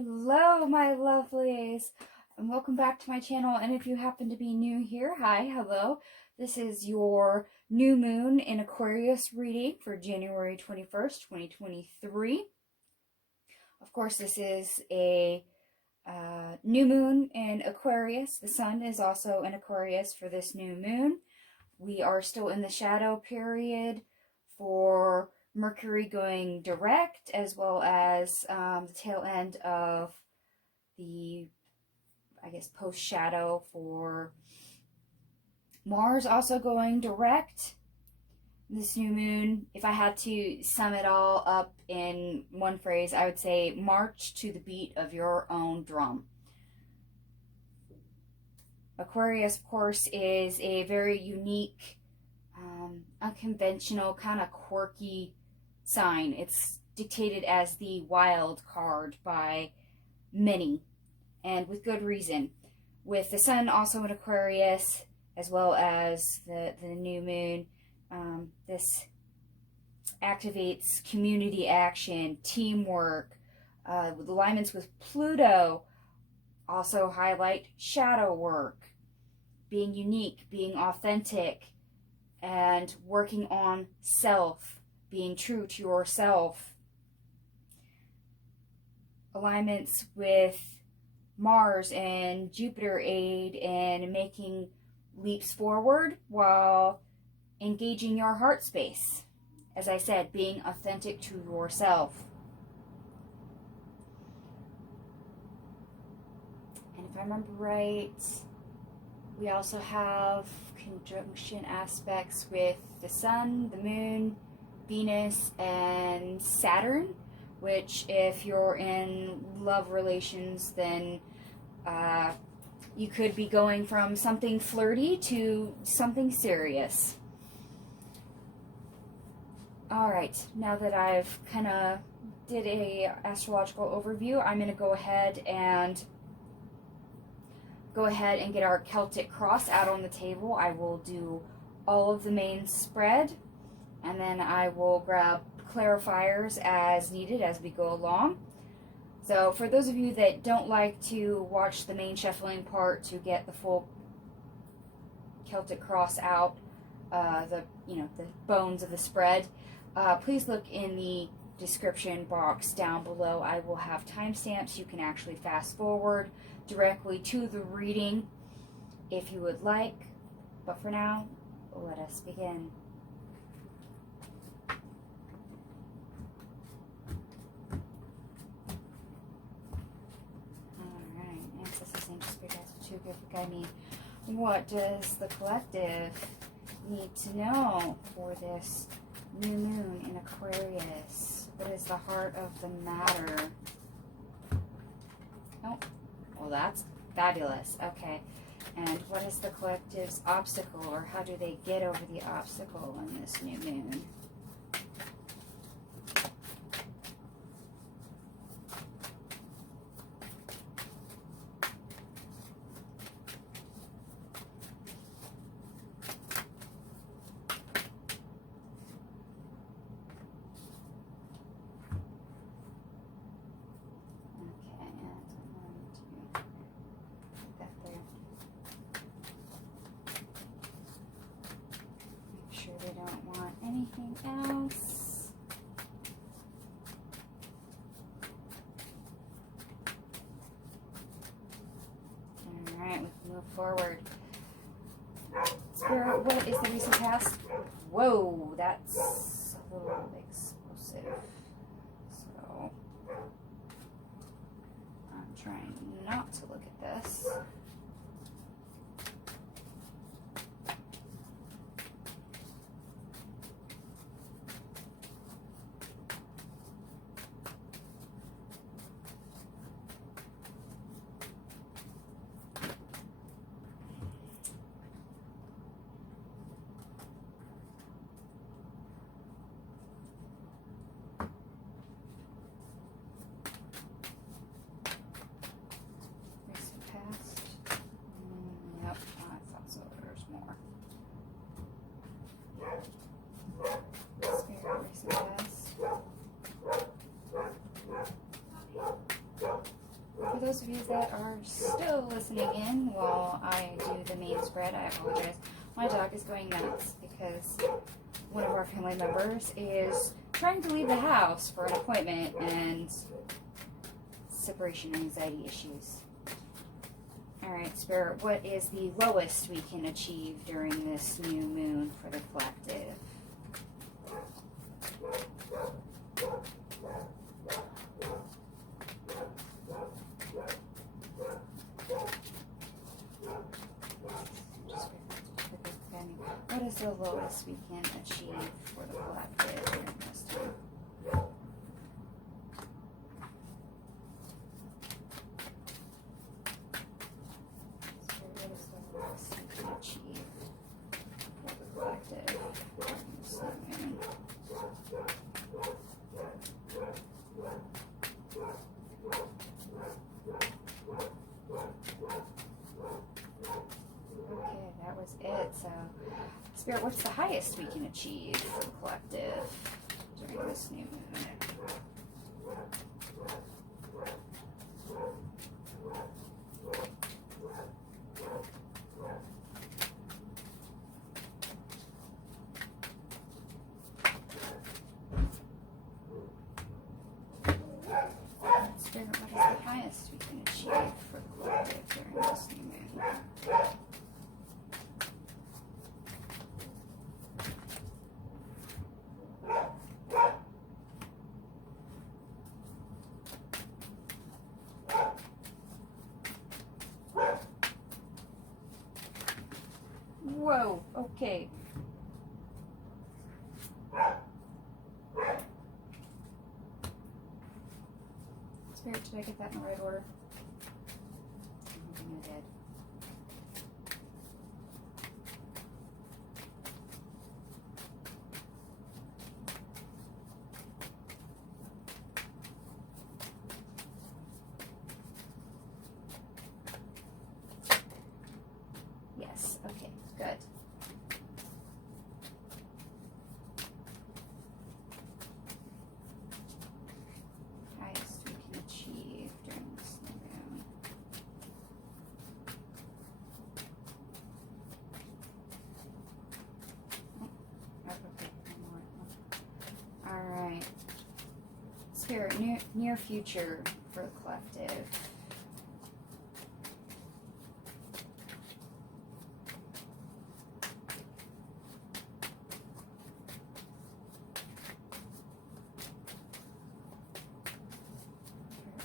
Hello, my lovelies, and welcome back to my channel. And if you happen to be new here, hi, hello. This is your new moon in Aquarius reading for January 21st, 2023. Of course, this is a new moon in Aquarius. The sun is also in Aquarius for this new moon. We are still in the shadow period for Mercury going direct, as well as the tail end of the, I guess, post-shadow for Mars also going direct. This new moon, if I had to sum it all up in one phrase, I would say march to the beat of your own drum. Aquarius, of course, is a very unique, unconventional, kind of quirky sign. It's dictated as the wild card by many, and with good reason. With the sun also in Aquarius, as well as the new moon, this activates community action, teamwork. With alignments with Pluto also highlight shadow work, being unique, being authentic, and working on self, being true to yourself. Alignments with Mars and Jupiter aid in making leaps forward while engaging your heart space. As I said, being authentic to yourself. And if I remember right, we also have conjunction aspects with the sun, the moon, Venus, and Saturn, which if you're in love relations, then you could be going from something flirty to something serious. Alright, now that I've kind of did a astrological overview, I'm going to go ahead and get our Celtic cross out on the table. I will do all of the main spread, and then I will grab clarifiers as needed as we go along. So for those of you that don't like to watch the main shuffling part to get the full Celtic cross out, the bones of the spread, please look in the description box down below. I will have timestamps. You can actually fast forward directly to the reading if you would like. But for now, let us begin. Alright, ancestors, angels, spirit guides, to guide me. What does the collective need to know for this new moon in Aquarius? What is the heart of the matter? Oh, well, that's fabulous. Okay. And what is the collective's obstacle, or how do they get over the obstacle in this new moon? They don't want anything else. Alright, we can move forward. Spirit, what is the recent past? Whoa, that's a little explosive. So, I'm trying not to look at this. Past. of you that are still listening in while I do the main spread, I apologize. My dog is going nuts because one of our family members is trying to leave the house for an appointment and separation anxiety issues. Alright, Spirit, what is the lowest we can achieve during this new moon for the collective? What is the lowest we can achieve for the collective during this time? So what is the lowest we can achieve for the collective during this new moon? Okay, that was it. So, Spirit, what's the highest we can achieve for the collective during this new moon? Spirit, what is the highest we can achieve for the collective during this new moon? Whoa, okay. Spirit, did I get that in the right order? I'm hoping I did. Yes, okay, good. Highest we can achieve during this new moon. Oh, okay, one more. Alright. Spirit, near future for the collective.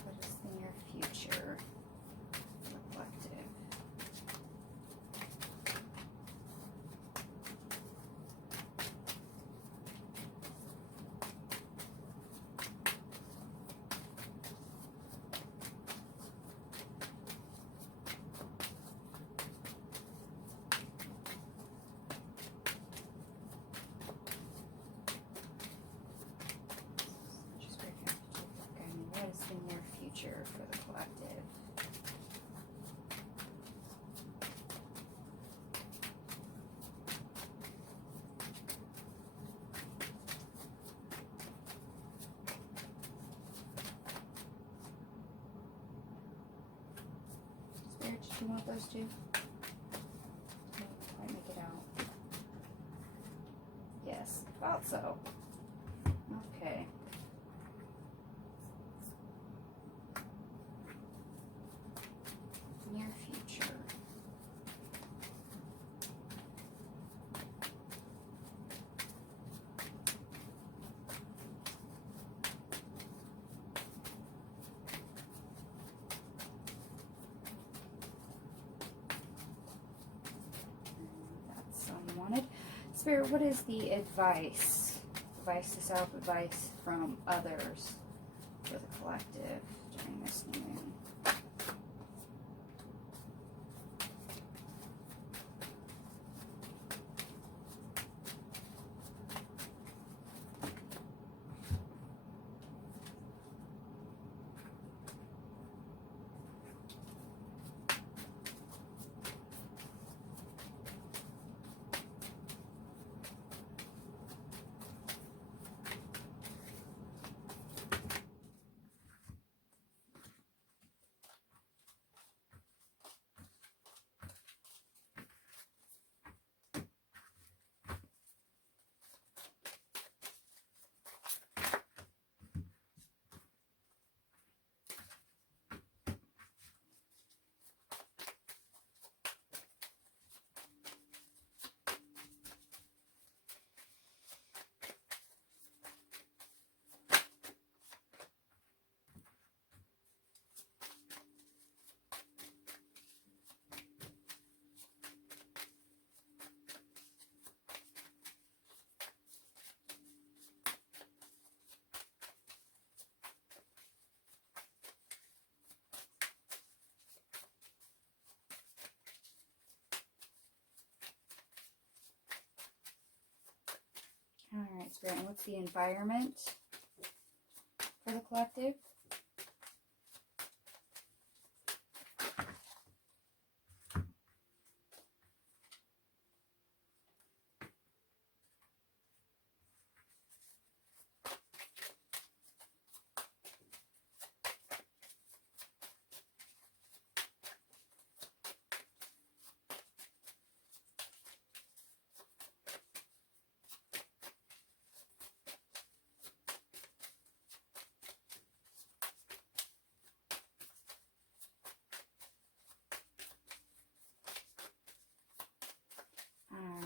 What is the near future for the collective? Just break out the checkbook. I mean, what is the near future for the collective? Spirit, did you want those two? Can't quite make it out. Yes, thought so. Okay. Near future. That's unwanted. Spirit, what is the advice? Advice to self, advice from others for the collective during this new moon? Spirit. And what's the environment for the collective?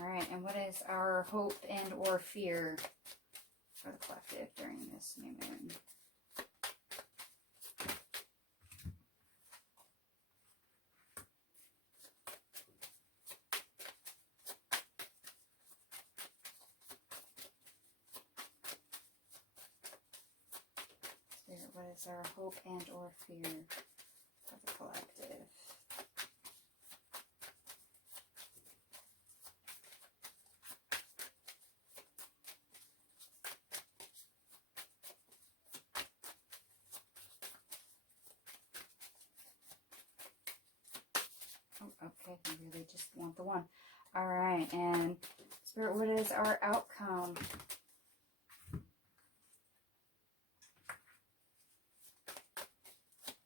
Alright, and what is our hope and or fear for the collective during this new moon? Spirit, what is our hope and or fear for the collective? Okay, you really just want the one. Alright, and Spirit, what is our outcome?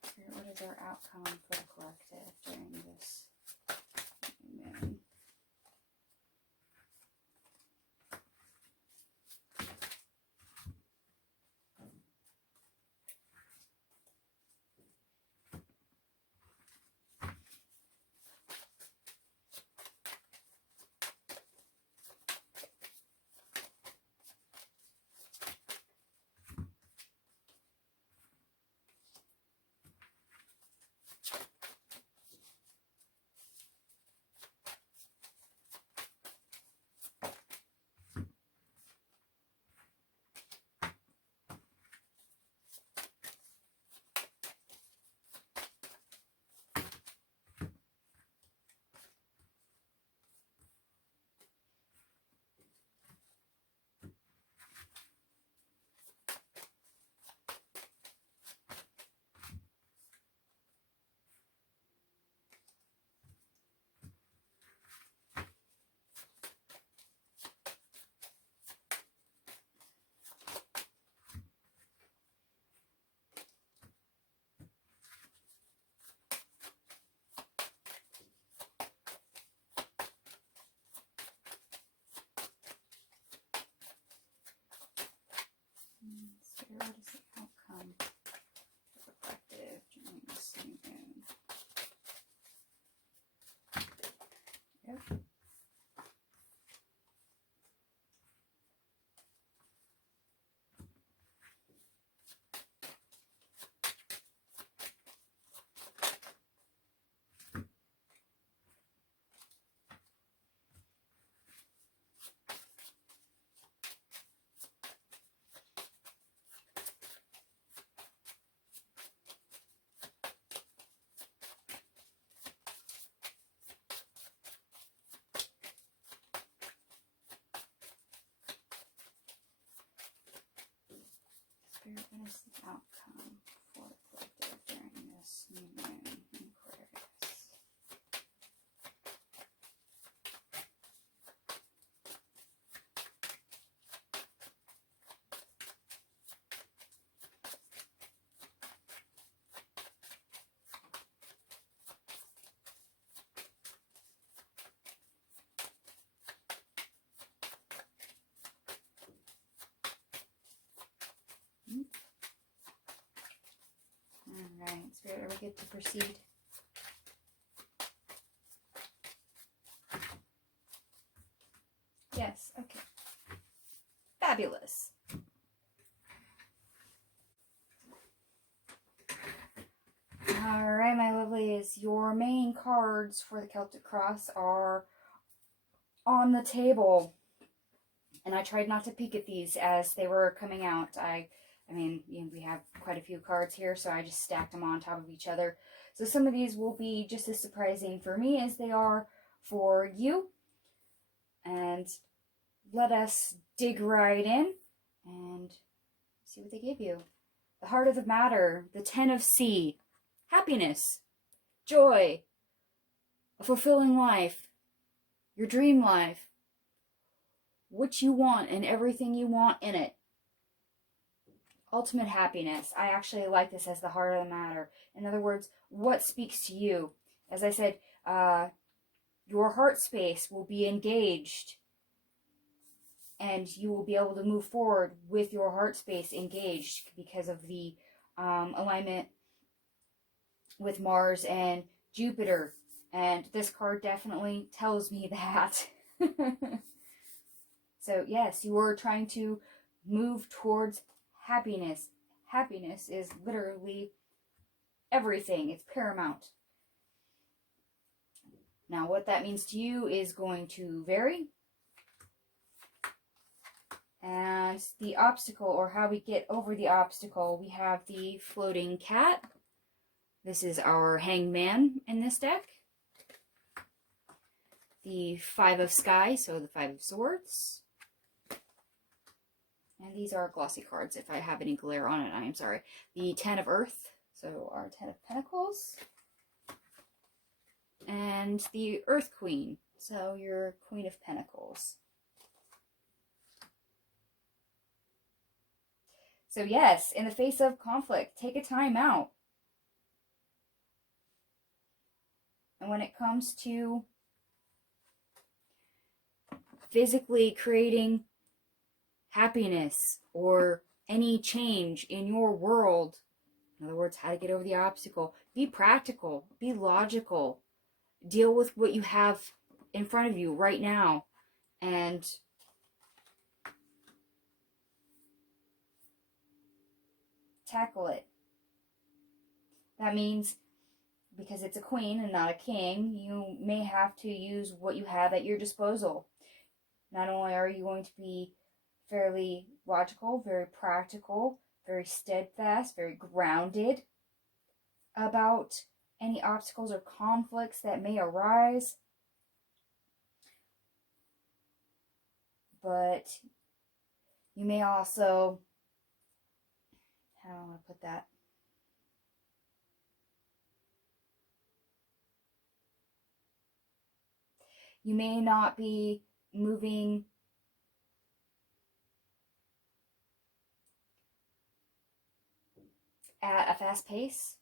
Spirit, what is our outcome for the collective during this new moon? Spirit, what is the outcome for the collective during this new moon? Yep. Spirit, what is the outcome for the collective during this new moon in Aquarius? Alright, Spirit, are we good to proceed? Yes, okay. Fabulous. Alright, my lovelies, your main cards for the Celtic Cross are on the table. And I tried not to peek at these as they were coming out. I mean, you know, we have quite a few cards here, so I just stacked them on top of each other. So some of these will be just as surprising for me as they are for you. And let us dig right in and see what they give you. The heart of the matter, the 10 of C, happiness, joy, a fulfilling life, your dream life, what you want and everything you want in it. Ultimate happiness. I actually like this as the heart of the matter. In other words, what speaks to you? As I said, your heart space will be engaged, and you will be able to move forward with your heart space engaged because of the alignment with Mars and Jupiter. And this card definitely tells me that. So yes, you are trying to move towards happiness. Happiness is literally everything. It's paramount. Now, what that means to you is going to vary. And the obstacle, or how we get over the obstacle, we have the floating cat. This is our hangman in this deck. The 5 of sky, so the 5 of swords. And these are glossy cards. If I have any glare on it, I am sorry. The 10 of earth, so our 10 of pentacles. And the earth queen, so your queen of pentacles. So yes, in the face of conflict, take a time out. And when it comes to physically creating happiness or any change in your world, in other words, how to get over the obstacle, be practical, be logical, deal with what you have in front of you right now, and tackle it. That means, because it's a queen and not a king, you may have to use what you have at your disposal. Not only are you going to be fairly logical, very practical, very steadfast, very grounded about any obstacles or conflicts that may arise, but you may also, how do I want to put that? You may not be moving at a fast pace.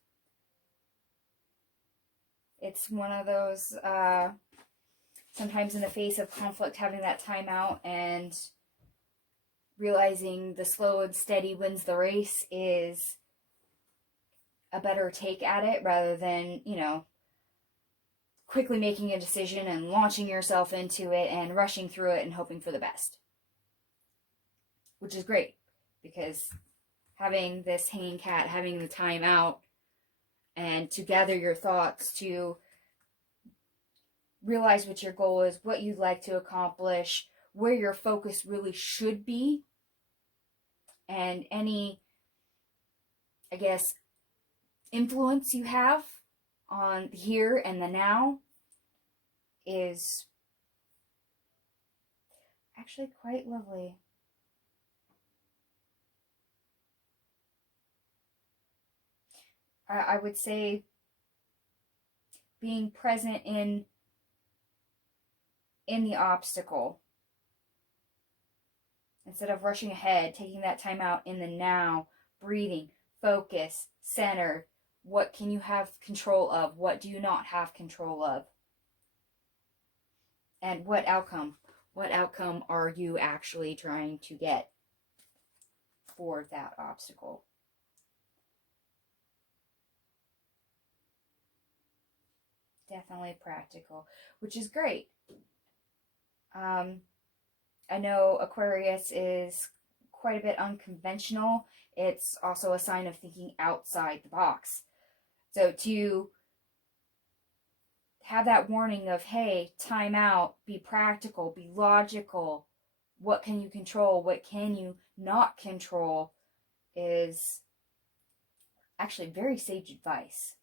It's one of those, sometimes in the face of conflict, having that time out and realizing the slow and steady wins the race is a better take at it, rather than, you know, quickly making a decision and launching yourself into it and rushing through it and hoping for the best. Which is great, because having this hanging cat, having the time out, and to gather your thoughts, to realize what your goal is, what you'd like to accomplish, where your focus really should be, and any, I guess, influence you have on the here and the now is actually quite lovely. I would say being present in the obstacle, instead of rushing ahead, taking that time out in the now, breathing, focus, center. What can you have control of? What do you not have control of? And what outcome? What outcome are you actually trying to get for that obstacle? Definitely practical, which is great. I know Aquarius is quite a bit unconventional. It's also a sign of thinking outside the box. So to have that warning of, hey, time out, be practical, be logical, what can you control, what can you not control, is actually very sage advice.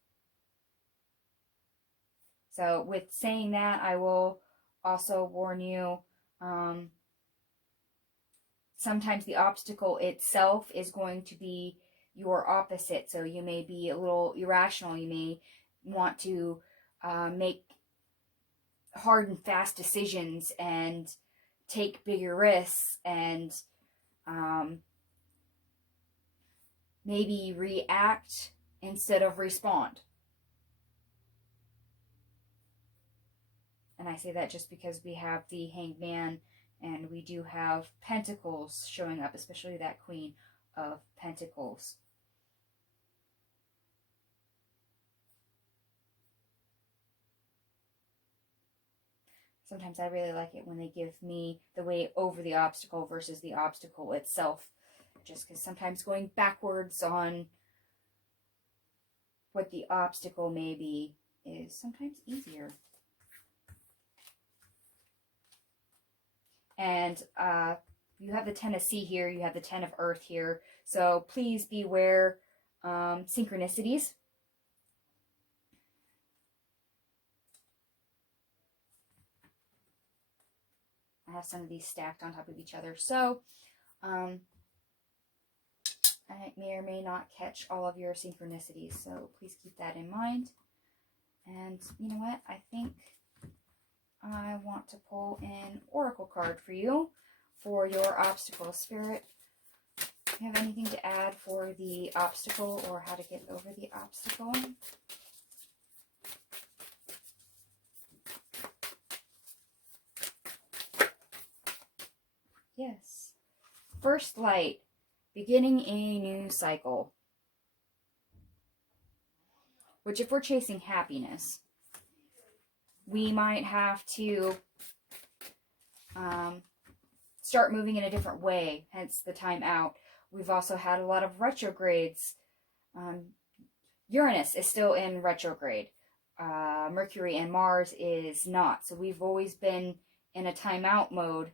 So with saying that, I will also warn you, sometimes the obstacle itself is going to be your opposite. So you may be a little irrational. You may want to make hard and fast decisions and take bigger risks and maybe react instead of respond. And I say that just because we have the Hanged Man and we do have Pentacles showing up, especially that Queen of Pentacles. Sometimes I really like it when they give me the way over the obstacle versus the obstacle itself. Just because sometimes going backwards on what the obstacle may be is sometimes easier. And you have the 10 of Sea here, you have the 10 of Earth here. So please beware synchronicities. I have some of these stacked on top of each other. So I may or may not catch all of your synchronicities. So please keep that in mind. And you know what? I think I want to pull an oracle card for you for your obstacle. Spirit, do you have anything to add for the obstacle or how to get over the obstacle? Yes. First light, beginning a new cycle. Which, if we're chasing happiness, we might have to start moving in a different way, hence the time out. We've also had a lot of retrogrades. Uranus is still in retrograde. Mercury and Mars is not. So we've always been in a timeout mode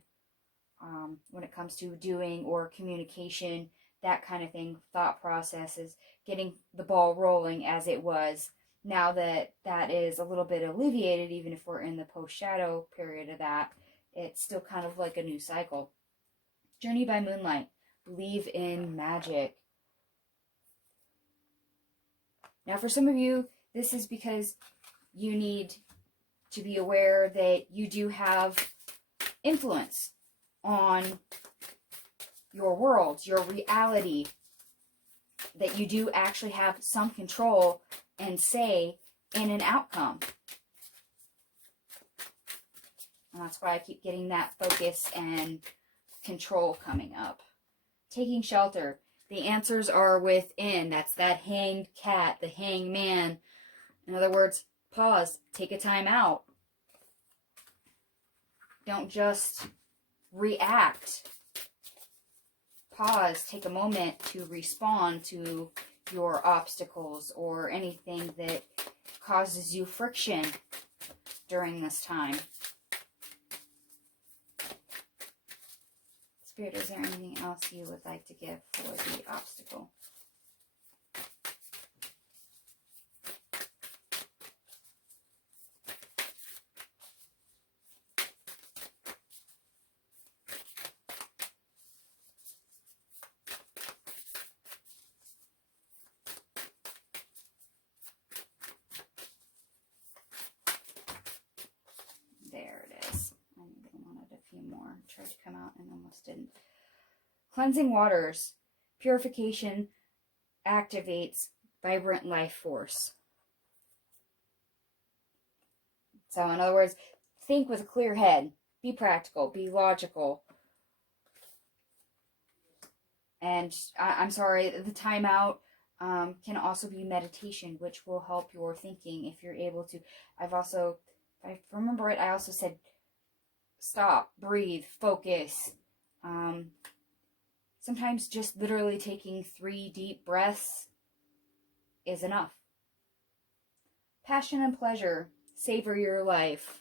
when it comes to doing or communication, that kind of thing, thought processes, getting the ball rolling as it was. Now that that is a little bit alleviated, even if we're in the post-shadow period of that, it's still kind of like a new cycle. Journey by moonlight. Believe in magic. Now for some of you, this is because you need to be aware that you do have influence on your world, your reality, that you do actually have some control and say in an outcome. And that's why I keep getting that focus and control coming up. Taking shelter. The answers are within. That's that hanged cat, the hanged man. In other words, pause, take a time out. Don't just react. Pause, take a moment to respond to your obstacles or anything that causes you friction during this time. Spirit, is there anything else you would like to give for the obstacle? There it is. I wanted a few more. Tried to come out and almost didn't. Cleansing waters. Purification activates vibrant life force. So in other words, think with a clear head. Be practical. Be logical. And I'm sorry, the timeout can also be meditation, which will help your thinking if you're able to. I've also, if I remember it, I also said stop, breathe, focus. Sometimes just literally taking 3 deep breaths is enough. Passion and pleasure. Savor your life.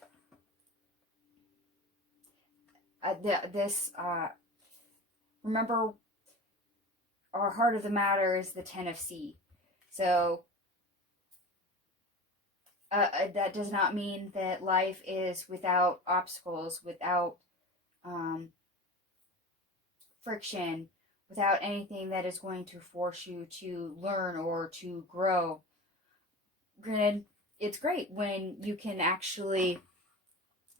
Remember, our heart of the matter is the 10 of Sea. So that does not mean that life is without obstacles, without friction, without anything that is going to force you to learn or to grow. Granted, it's great when you can actually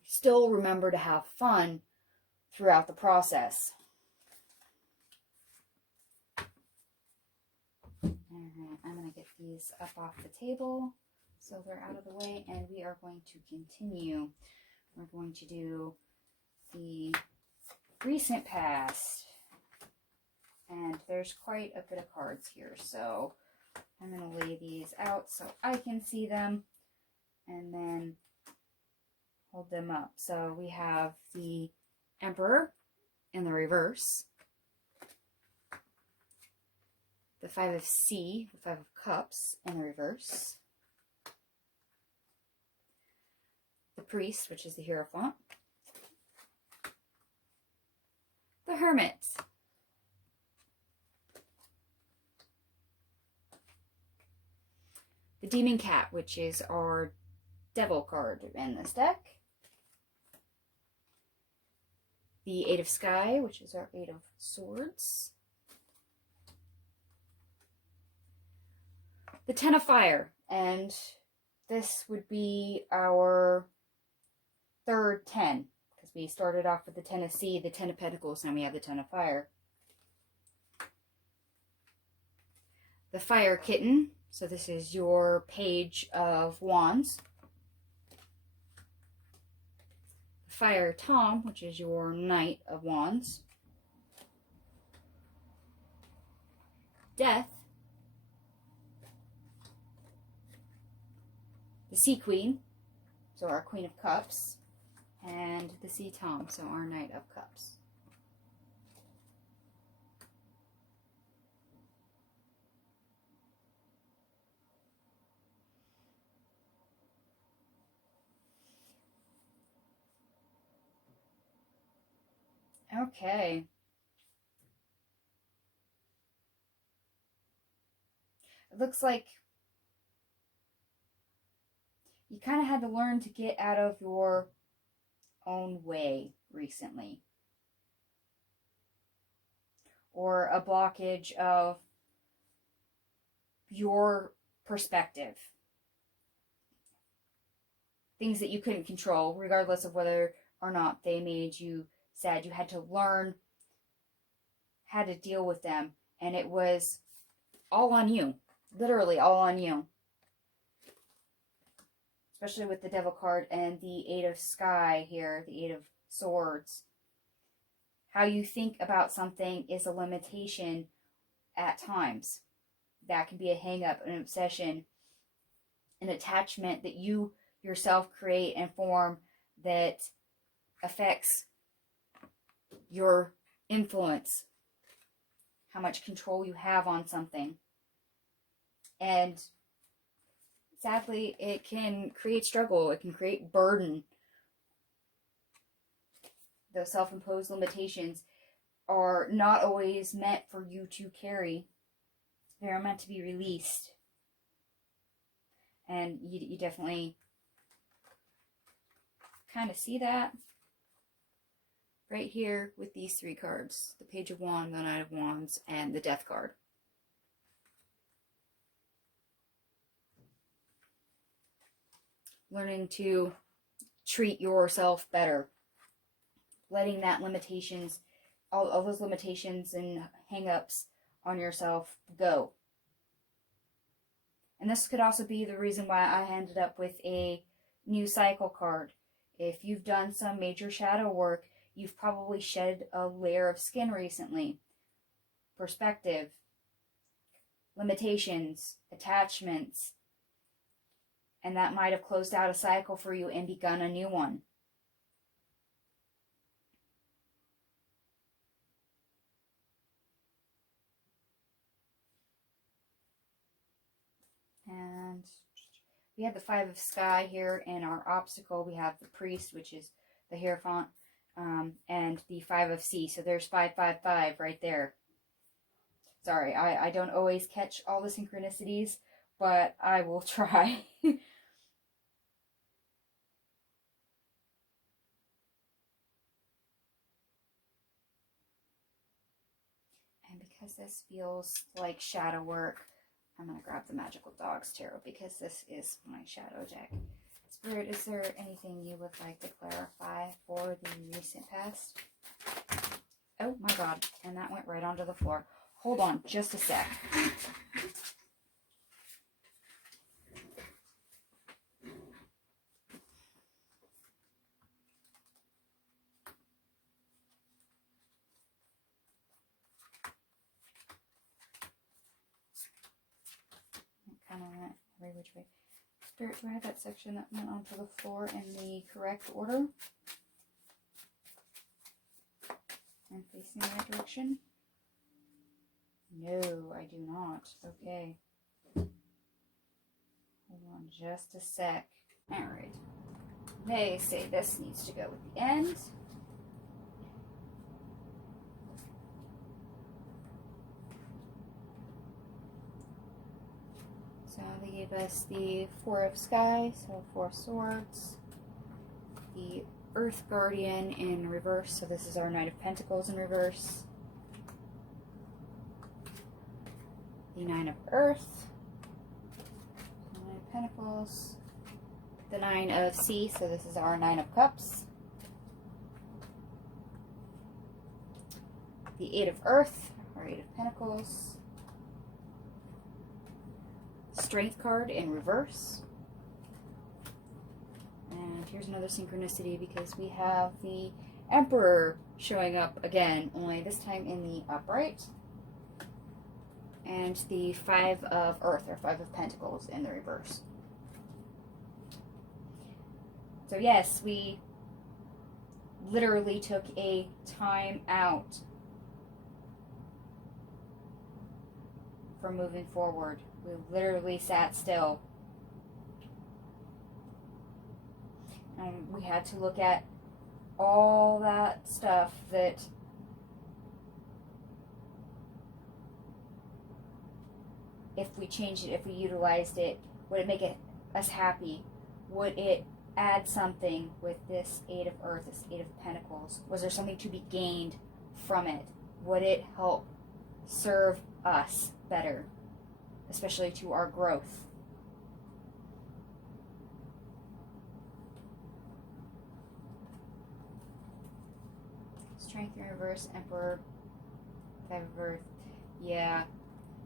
still remember to have fun throughout the process. I'm going to get these up off the table so they're out of the way, and we are going to continue. We're going to do the recent past, and there's quite a bit of cards here, so I'm going to lay these out so I can see them and then hold them up. So we have the Emperor in the reverse, the Five of C, the Five of Cups in the reverse, the Priest, which is the Hierophant, the Hermit, the Demon Cat, which is our Devil card in this deck, the Eight of Sky, which is our Eight of Swords, the Ten of Fire, and this would be our third 10, because we started off with the Ten of Sea, the Ten of Pentacles, and we have the Ten of Fire. The Fire Kitten, so this is your Page of Wands. The Fire Tom, which is your Knight of Wands. Death, the Sea Queen, so our Queen of Cups, and the Sea Tom, so our Knight of Cups. Okay. It looks like you kind of had to learn to get out of your own way recently, or a blockage of your perspective, things that you couldn't control, regardless of whether or not they made you sad. You had to learn how to deal with them, and it was all on you, literally all on you. Especially with the Devil card and the Eight of Sky here, the Eight of Swords. How you think about something is a limitation at times. That can be a hang-up, an obsession, an attachment that you yourself create and form that affects your influence, how much control you have on something. And sadly, it can create struggle. It can create burden. Those self-imposed limitations are not always meant for you to carry. They are meant to be released. And you definitely kind of see that right here with these three cards. The Page of Wands, the Knight of Wands, and the Death card. Learning to treat yourself better. Letting that limitations, all those limitations and hang-ups on yourself go. And this could also be the reason why I ended up with a new cycle card. If you've done some major shadow work, you've probably shed a layer of skin recently. Perspective, limitations, attachments, and that might have closed out a cycle for you and begun a new one. And we have the Five of Sky here in our obstacle. We have the Priest, which is the Hierophant, and the Five of Sea. So there's 555 right there. Sorry, I don't always catch all the synchronicities, but I will try. because this feels like shadow work. I'm going to grab the Magical Dogs Tarot because this is my shadow deck. Spirit, is there anything you would like to clarify for the recent past? Oh my god, and that went right onto the floor. Hold on just a sec. Kind of went every which way. Spirit, do I have that section that went onto the floor in the correct order? And facing the right direction? No, I do not. Okay. Hold on just a sec. Alright. They say this needs to go with the end. So they gave us the Four of Sky, so 4 swords. The Earth Guardian in reverse, so this is our Knight of Pentacles in reverse. The 9 of Earth. The 9 of Pentacles. The 9 of Sea, so this is our 9 of Cups. The 8 of Earth, our 8 of Pentacles. Strength card in reverse. And here's another synchronicity because we have the Emperor showing up again, only this time in the upright. And the 5 of Earth, or 5 of Pentacles, in the reverse. So yes, we literally took a time out from moving forward. We literally sat still. And we had to look at all that stuff that if we changed it, if we utilized it, would it make us happy? Would it add something with this 8 of Earth, this 8 of Pentacles? Was there something to be gained from it? Would it help serve us better, especially to our growth? Strength in reverse, Emperor, 5 of Earth. Yeah.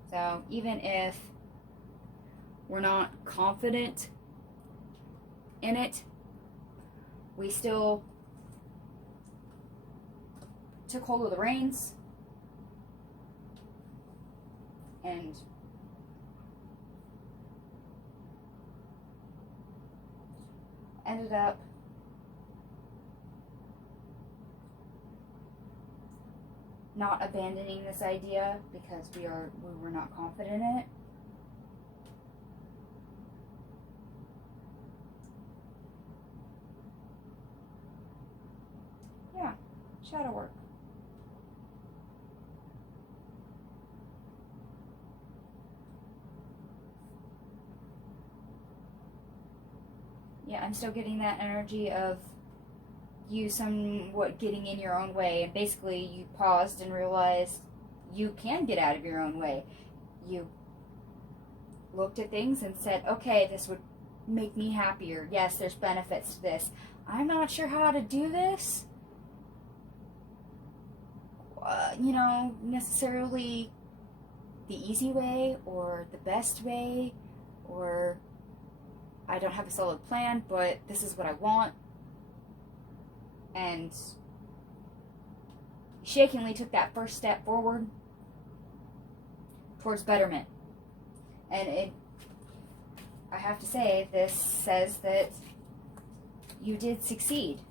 So even if we're not confident in it, we still took hold of the reins and ended up not abandoning this idea because we were not confident in it. Yeah, shadow work. Yeah, I'm still getting that energy of you somewhat getting in your own way, and basically you paused and realized you can get out of your own way. You looked at things and said, okay, this would make me happier. Yes, there's benefits to this. I'm not sure how to do this. You know, necessarily the easy way or the best way, or I don't have a solid plan, but this is what I want. And shakingly took that first step forward towards betterment. And I have to say, this says that you did succeed.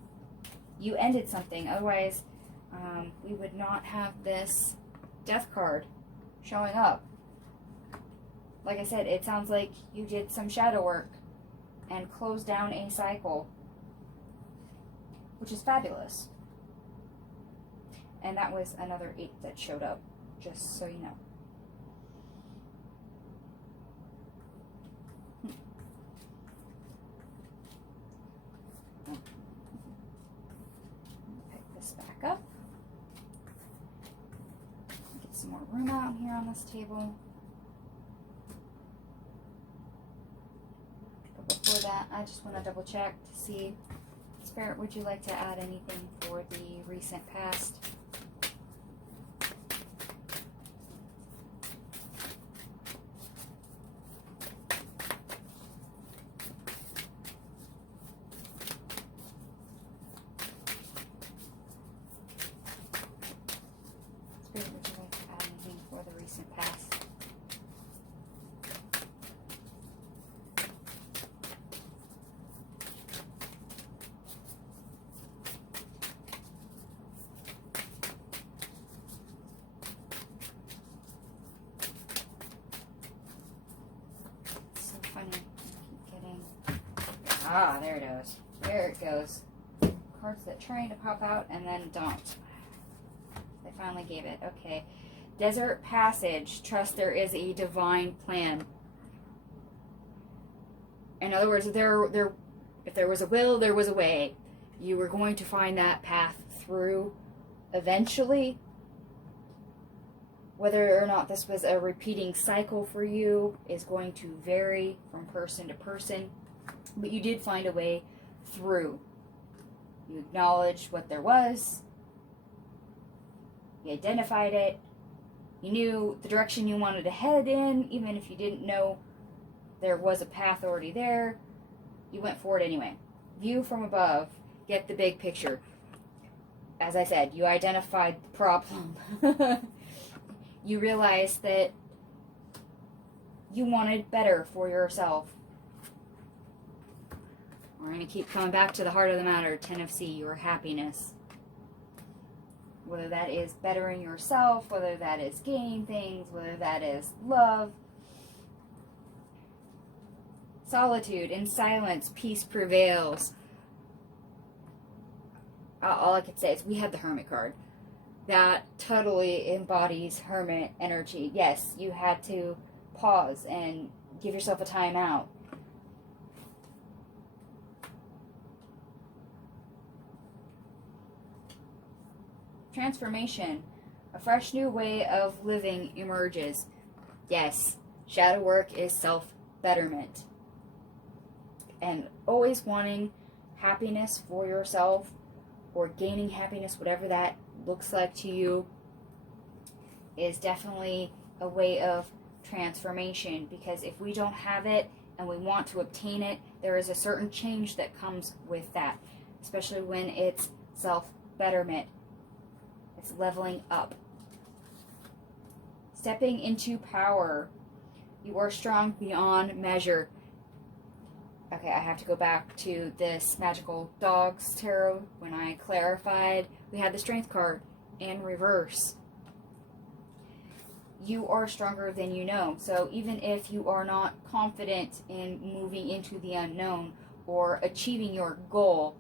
You ended something. Otherwise, we would not have this death card showing up. Like I said, it sounds like you did some shadow work and closed down a cycle, which is fabulous. And that was another 8 that showed up, just so you know. Pick this back up. Get some more room out here on this table. But before that, I just want to double check to see, Spirit, would you like to add anything for the recent past? Spirit, would you like to add anything for the recent past? So funny. I keep getting... Ah, there it goes. There it goes. Cards that try to pop out and then don't. They finally gave it. Okay. Desert passage. Trust there is a divine plan. In other words, if there was a will, there was a way. You were going to find that path through eventually. Whether or not this was a repeating cycle for you is going to vary from person to person. But you did find a way through. You acknowledged what there was. You identified it. You knew the direction you wanted to head in, even if you didn't know there was a path already there. You went forward anyway. View from above. Get the big picture. As I said, you identified the problem. You realized that you wanted better for yourself. We're going to keep coming back to the heart of the matter, 10 of C, your happiness. Whether that is bettering yourself, whether that is gaining things, whether that is love. Solitude, in silence, peace prevails. All I could say is we had the Hermit card. That totally embodies Hermit energy. Yes, you had to pause and give yourself a time out. Transformation. A fresh new way of living emerges. Yes, shadow work is self-betterment. And always wanting happiness for yourself or gaining happiness, whatever that looks like to you, is definitely a way of transformation. Because if we don't have it and we want to obtain it, there is a certain change that comes with that. Especially when it's self-betterment. It's leveling up. Stepping into power. You are strong beyond measure. Okay, I have to go back to this Magical Dogs Tarot. When I clarified, we had the Strength card in reverse. You are stronger than you know. So even if you are not confident in moving into the unknown or achieving your goal,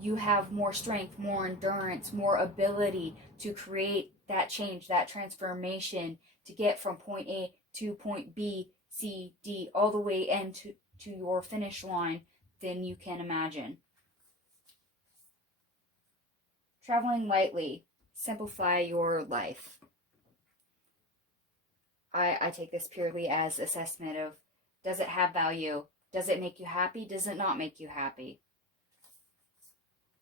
you have more strength, more endurance, more ability to create that change, that transformation, to get from point A to point B, C, D, all the way into your finish line than you can imagine. Traveling lightly. Simplify your life. I take this purely as assessment of, does it have value? Does it make you happy? Does it not make you happy?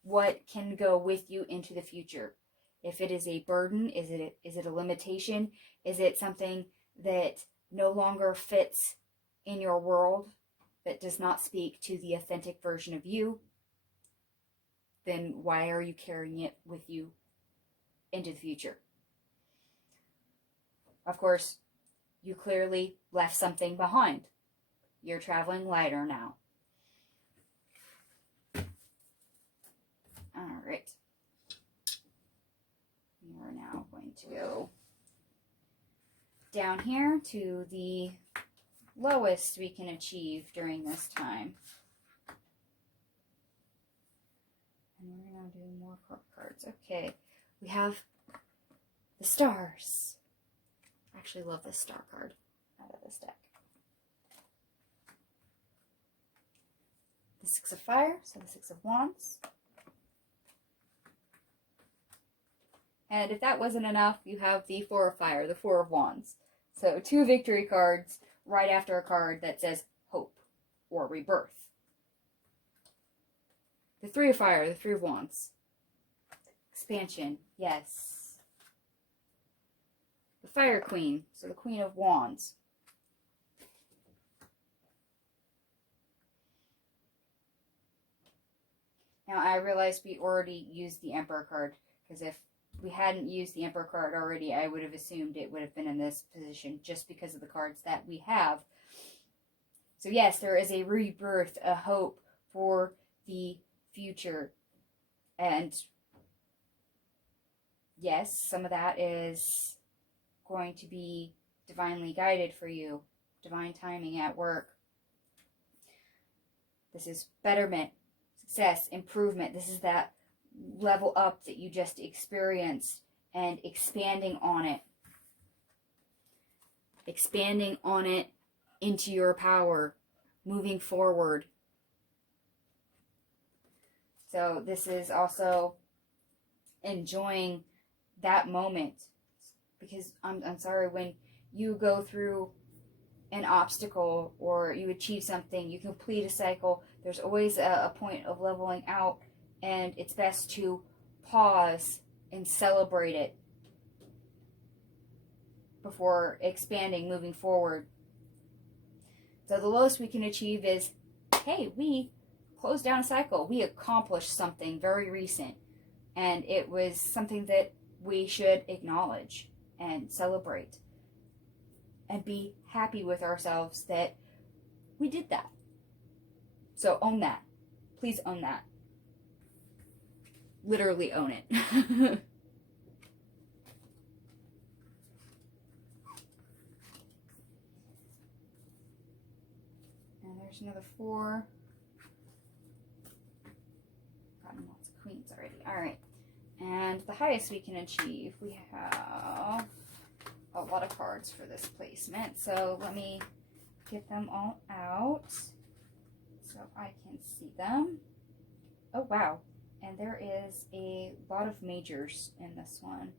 What can go with you into the future? If it is a burden, is it a limitation? Is it something that no longer fits in your world, that does not speak to the authentic version of you? Then why are you carrying it with you into the future? Of course, you clearly left something behind. You're traveling lighter now. All right. We're now going to go down here to the lowest we can achieve during this time. And we're going to do more cards. Okay. We have the stars. I actually love this star card out of this deck. The Six of Fire, so the Six of Wands. And if that wasn't enough, you have the Four of Fire, the Four of Wands. So 2 victory cards right after a card that says hope or rebirth. The Three of Fire, the Three of Wands. Expansion, yes. The Fire Queen, so the Queen of Wands. Now I realized we already used the Emperor card, because if we hadn't used the Emperor card already, I would have assumed it would have been in this position just because of the cards that we have. So yes, there is a rebirth, a hope for the future. And yes, some of that is going to be divinely guided for you. Divine timing at work. This is betterment, success, improvement. This is that level up that you just experienced and expanding on it. Expanding on it into your power. Moving forward. So this is also enjoying that moment. Because I'm sorry, when you go through an obstacle or you achieve something, you complete a cycle, there's always a point of leveling out, and it's best to pause and celebrate it before expanding, moving forward. So the lowest we can achieve is, hey, we closed down a cycle. We accomplished something very recent, and it was something that we should acknowledge and celebrate and be happy with ourselves that we did that. So own that. Please own that. Literally own it. And there's another 4. Gotten lots of queens already. Alright. And the highest we can achieve, we have a lot of cards for this placement. So let me get them all out so I can see them. Oh, wow. And there is a lot of majors in this one.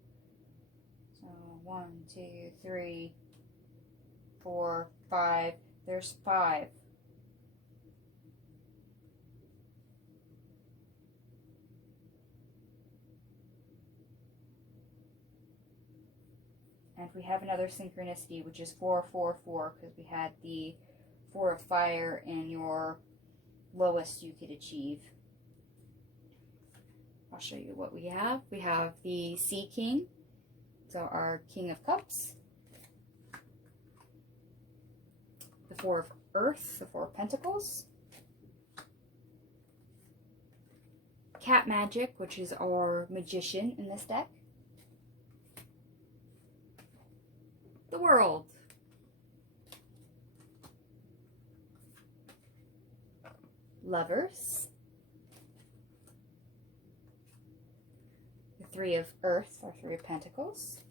So 1, 2, 3, 4, 5. There's 5. And we have another synchronicity, which is 4, 4, 4, because we had the 4 of Fire in your lowest you could achieve. I'll show you what we have. We have the Sea King, so our King of Cups. The 4 of Earth, the 4 of Pentacles. Cat Magic, which is our Magician in this deck. The World. Lovers. The 3 of Earth, or 3 of Pentacles.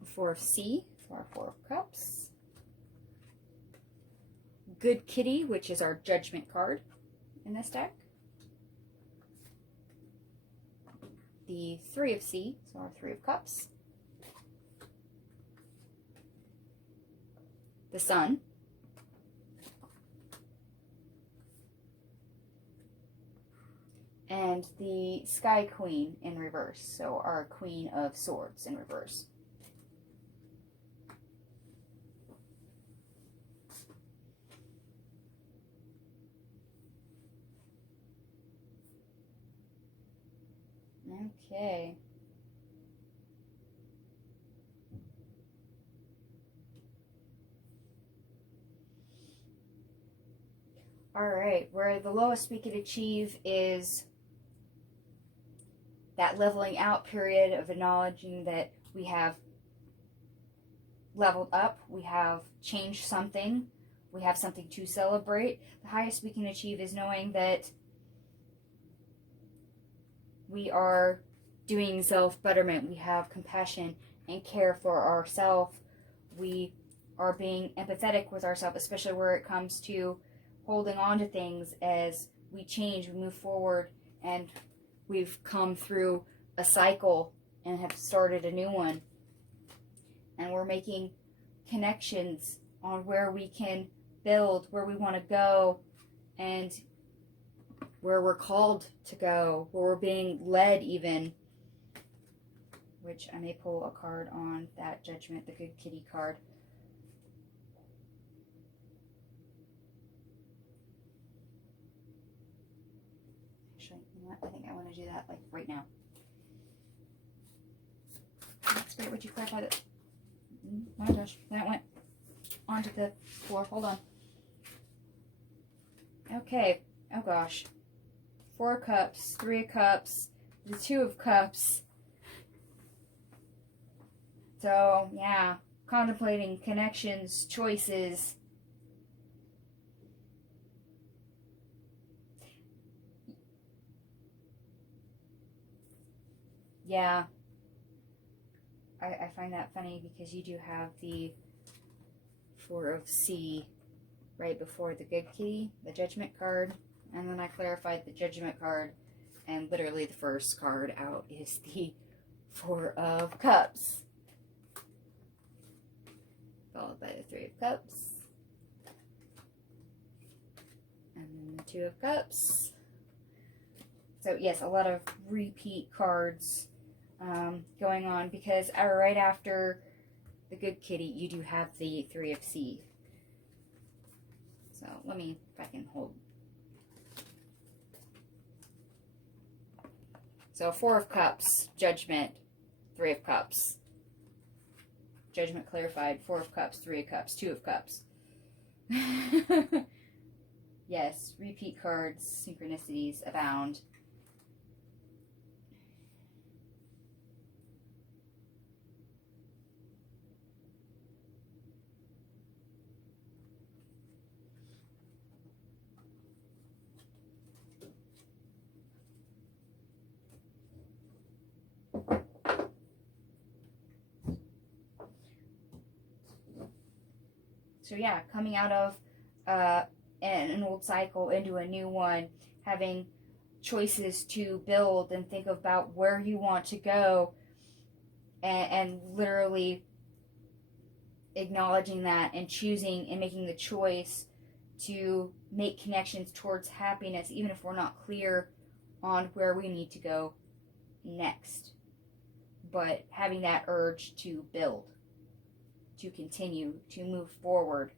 The 4 of Sea, for our 4 of Cups. Good Kitty, which is our Judgment card in this deck. The 3 of Sea, so our 3 of Cups. The Sun. And the Sky Queen in reverse, so our Queen of Swords in reverse. Okay. Alright, where the lowest we could achieve is that leveling out period of acknowledging that we have leveled up, we have changed something, we have something to celebrate. The highest we can achieve is knowing that we are doing self-betterment. We have compassion and care for ourselves. We are being empathetic with ourselves, especially where it comes to holding on to things as we change, we move forward, and we've come through a cycle and have started a new one. And we're making connections on where we can build, where we want to go, and where we're called to go, where we're being led even. Which I may pull a card on that Judgment, the Good Kitty card. Actually, you know what? I think I want to do that like right now. Spirit, would you clarify that? Oh my gosh, that went onto the floor. Hold on. Okay. Oh gosh. 4 of Cups, 3 of Cups, the 2 of Cups. So, yeah, contemplating connections, choices. Yeah, I find that funny because you do have the 4 of C right before the Good Kitty, the Judgment card, and then I clarified the Judgment card, and literally the first card out is the 4 of Cups, followed by the 3 of Cups, and then the 2 of Cups. So yes, a lot of repeat cards going on, because right after the Good Kitty, you do have the 3 of C. So let me, if I can hold. So 4 of Cups, Judgment, 3 of Cups. Judgment clarified, 4 of Cups, 3 of Cups, 2 of Cups. Yes, repeat cards, synchronicities abound. So yeah, coming out of an old cycle into a new one, having choices to build and think about where you want to go, and literally acknowledging that and choosing and making the choice to make connections towards happiness, even if we're not clear on where we need to go next. But having that urge to build, to continue, to move forward.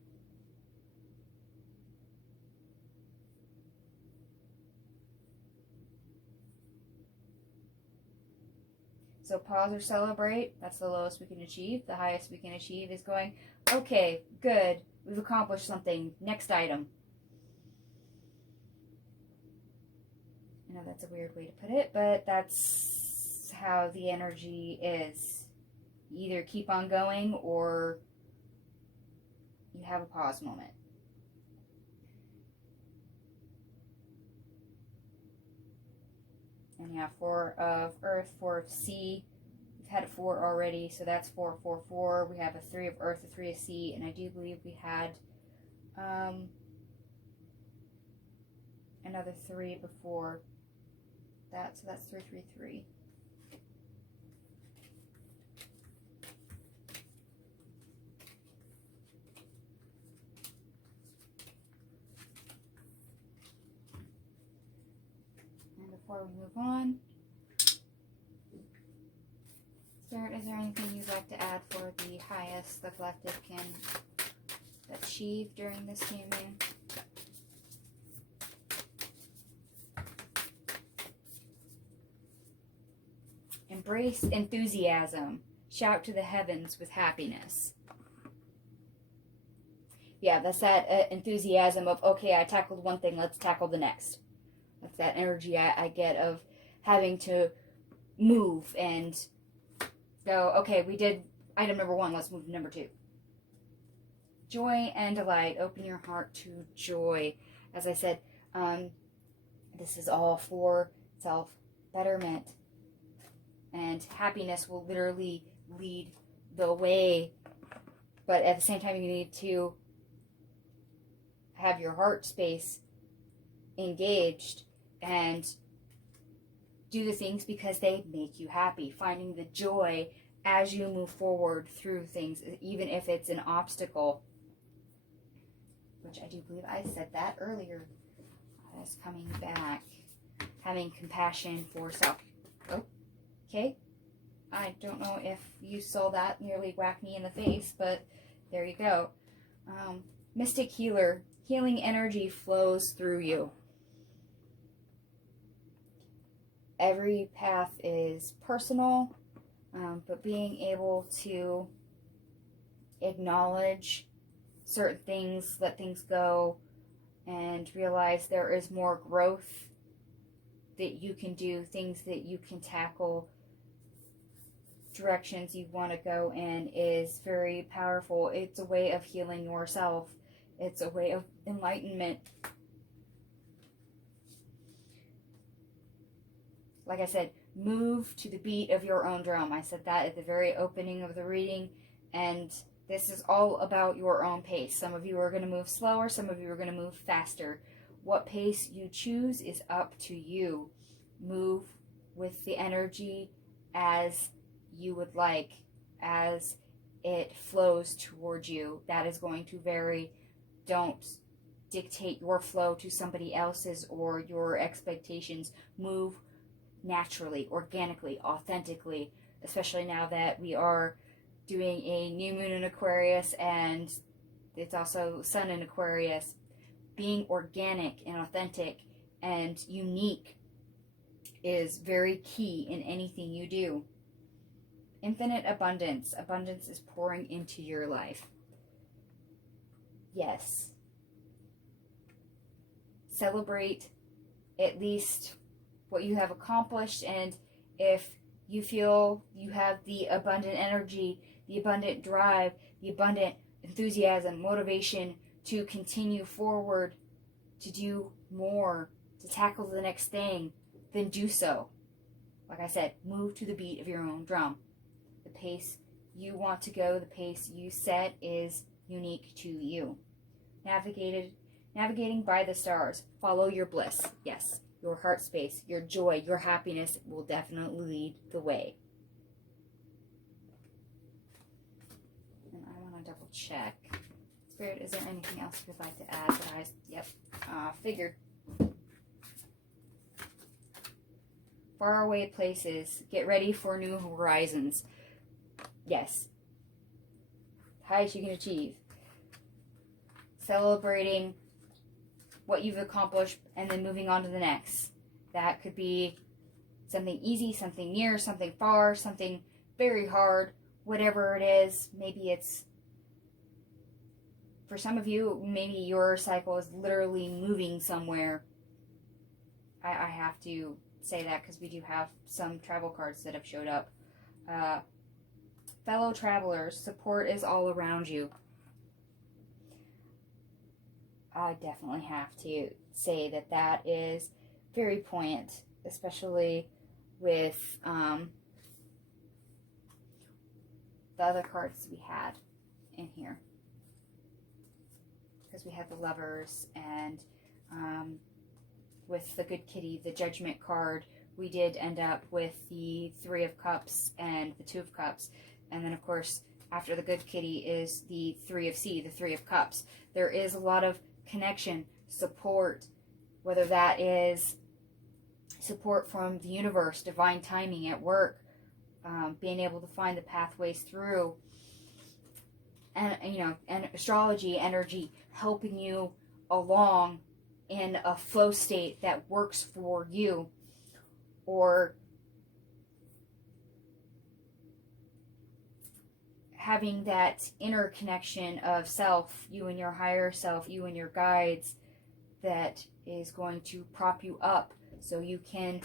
So pause or celebrate. That's the lowest we can achieve. The highest we can achieve is going, okay, good. We've accomplished something. Next item. I know that's a weird way to put it, but that's how the energy is. You either keep on going or you have a pause moment. And you have 4 of Earth, 4 of Sea. We've had a 4 already, so that's 4, 4, 4. We have a 3 of Earth, a 3 of Sea, and I do believe we had another 3 before that, so that's 3, 3, 3. Before we move on, Spirit, is there anything you'd like to add for the highest the collective can achieve during this new moon? Embrace enthusiasm. Shout to the heavens with happiness. Yeah, that's that enthusiasm of, okay, I tackled one thing, let's tackle the next. That's that energy I get of having to move and go, okay, we did item number 1, let's move to number 2. Joy and delight. Open your heart to joy. As I said, this is all for self-betterment. And happiness will literally lead the way. But at the same time, you need to have your heart space engaged and do the things because they make you happy. Finding the joy as you move forward through things, even if it's an obstacle. Which I do believe I said that earlier. That's coming back. Having compassion for self. Oh, okay. I don't know if you saw that nearly whack me in the face, but there you go. Mystic healer. Healing energy flows through you. Every path is personal, but being able to acknowledge certain things, let things go, and realize there is more growth that you can do, things that you can tackle, directions you want to go in is very powerful. It's a way of healing yourself. It's a way of enlightenment. Like I said, move to the beat of your own drum. I said that at the very opening of the reading, and this is all about your own pace. Some of you are going to move slower, some of you are going to move faster. What pace you choose is up to you. Move with the energy as you would like, as it flows towards you. That is going to vary. Don't dictate your flow to somebody else's or your expectations. Move naturally, organically, authentically, especially now that we are doing a new moon in Aquarius and it's also sun in Aquarius. Being organic and authentic and unique is very key in anything you do. Infinite abundance. Abundance is pouring into your life. Yes. Celebrate at least what you have accomplished, and if you feel you have the abundant energy, the abundant drive, the abundant enthusiasm, motivation to continue forward, to do more, to tackle the next thing, then do so. Like I said, move to the beat of your own drum. The pace you want to go, the pace you set is unique to you. Navigating by the stars. Follow your bliss. Yes, your heart space, your joy, your happiness will definitely lead the way. And I want to double check. Spirit, is there anything else you'd like to add? Figured. Faraway places. Get ready for new horizons. Yes. Highest you can achieve. Celebrating what you've accomplished and then moving on to the next. That could be something easy, something near, something far, something very hard, whatever it is. Maybe it's, for some of you, maybe your cycle is literally moving somewhere. I have to say that because we do have some travel cards that have showed up. Fellow travelers, support is all around you. I definitely have to say that that is very poignant, especially with the other cards we had in here. Because we had the Lovers, and with the Good Kitty, the Judgment card, we did end up with the Three of Cups and the Two of Cups. And then, of course, after the Good Kitty is the Three of C, the Three of Cups. There is a lot of connection, support, whether that is support from the universe, divine timing at work, being able to find the pathways through, and astrology, energy, helping you along in a flow state that works for you, or having that inner connection of self, you and your higher self, you and your guides, that is going to prop you up so you can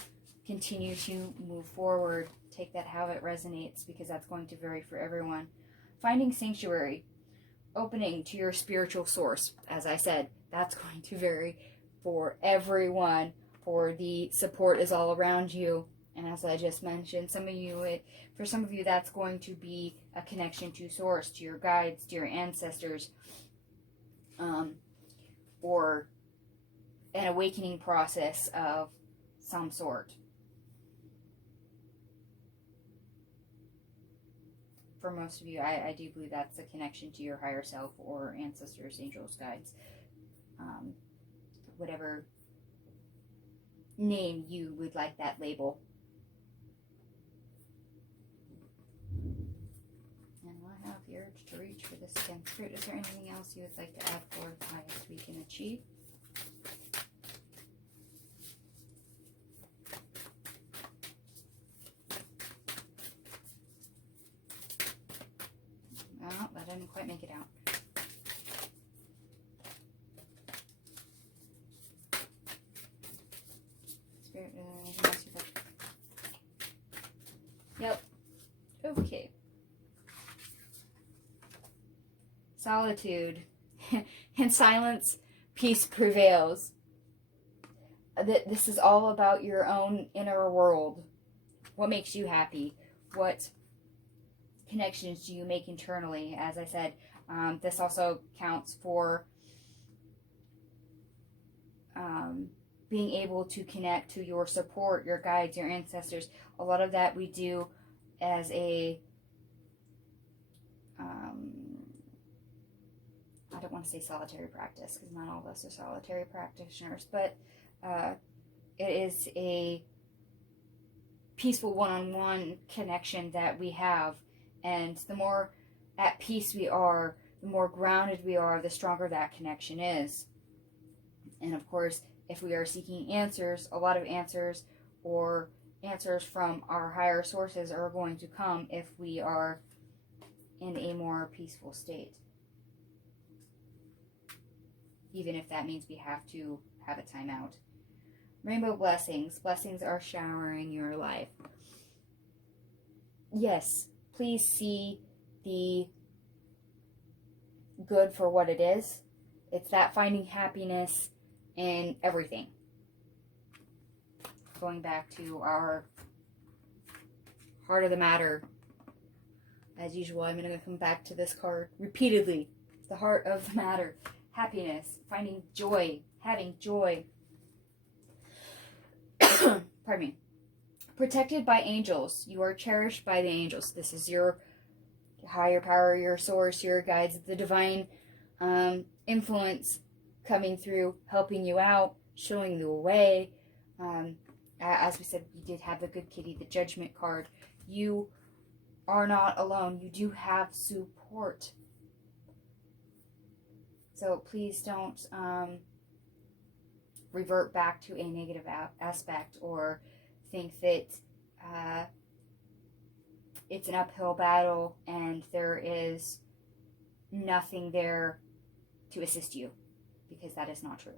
continue to move forward. Take that how it resonates, because that's going to vary for everyone. Finding sanctuary, opening to your spiritual source. As I said, that's going to vary for everyone. For the support is all around you. And as I just mentioned, for some of you, that's going to be a connection to source, to your guides, to your ancestors, or an awakening process of some sort. for most of you, I do believe that's a connection to your higher self or ancestors, angels, guides, whatever name you would like that label. And I have the urge to reach for this again. Spirit, is there anything else you would like to add for the highest we can achieve? Oh, that didn't quite make it out. Spirit, anything else you'd like? Yep. Okay. Solitude. In silence, peace prevails. This is all about your own inner world. What makes you happy? What connections do you make internally? As I said, this also counts for being able to connect to your support, your guides, your ancestors. A lot of that we do as a I don't want to say solitary practice, because not all of us are solitary practitioners, but it is a peaceful one-on-one connection that we have. And the more at peace we are, the more grounded we are, the stronger that connection is. And of course, if we are seeking answers, a lot of answers or answers from our higher sources are going to come if we are in a more peaceful state. Even if that means we have to have a timeout. Rainbow blessings. Blessings are showering your life. Yes, please see the good for what it is. It's that finding happiness in everything. Going back to our heart of the matter. As usual, I'm going to come back to this card repeatedly. The heart of the matter. Happiness. Finding joy. Having joy. Pardon me. Protected by angels. You are cherished by the angels. This is your higher power, your source, your guides, the divine influence coming through, helping you out, showing you the way. As we said, we did have the good kitty, the judgment card. You are not alone. You do have support. So please don't revert back to a negative aspect or think that it's an uphill battle and there is nothing there to assist you, because that is not true.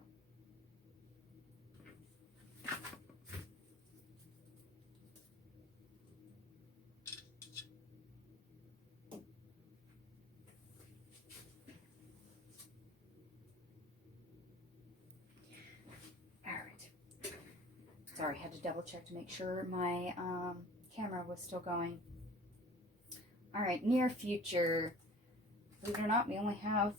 Sorry, I had to double check to make sure my camera was still going. Alright, near future. Believe it or not, we only have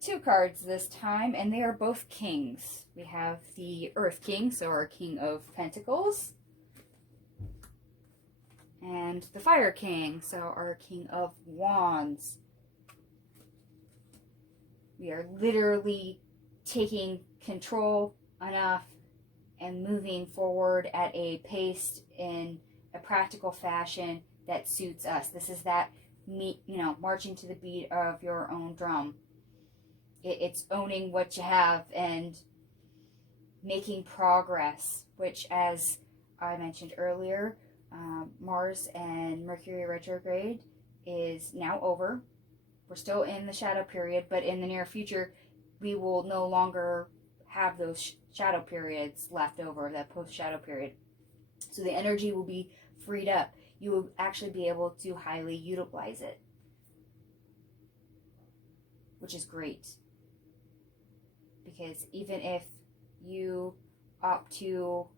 2 cards this time, and they are both kings. We have the Earth King, so our King of Pentacles, and the Fire King, so our King of Wands. We are literally taking control enough and moving forward at a pace in a practical fashion that suits us. This is that, marching to the beat of your own drum. It's owning what you have and making progress, which, as I mentioned earlier, Mars and Mercury retrograde is now over. We're still in the shadow period, but in the near future, we will no longer have those shadow periods left over, that post-shadow period. So the energy will be freed up. You will actually be able to highly utilize it, which is great. Because even if you opt to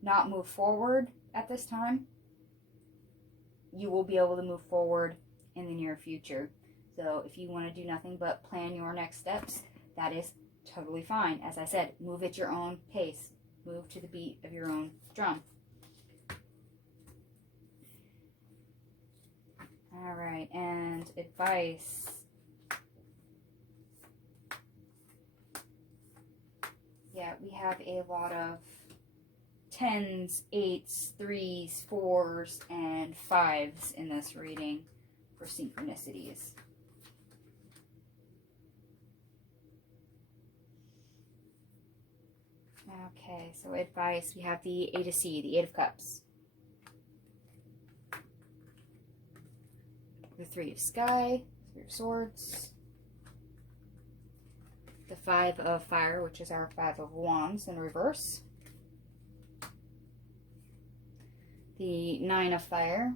not move forward at this time, you will be able to move forward in the near future. So if you want to do nothing but plan your next steps, that is totally fine. As I said, move at your own pace. Move to the beat of your own drum. All right, and advice. Yeah, we have a lot of 10s, 8s, 3s, 4s, and 5s in this reading for synchronicities. Okay, so advice. We have the 8 of C, the 8 of Cups. The 3 of Sky, 3 of Swords. The 5 of Fire, which is our 5 of Wands in reverse. The 9 of Fire,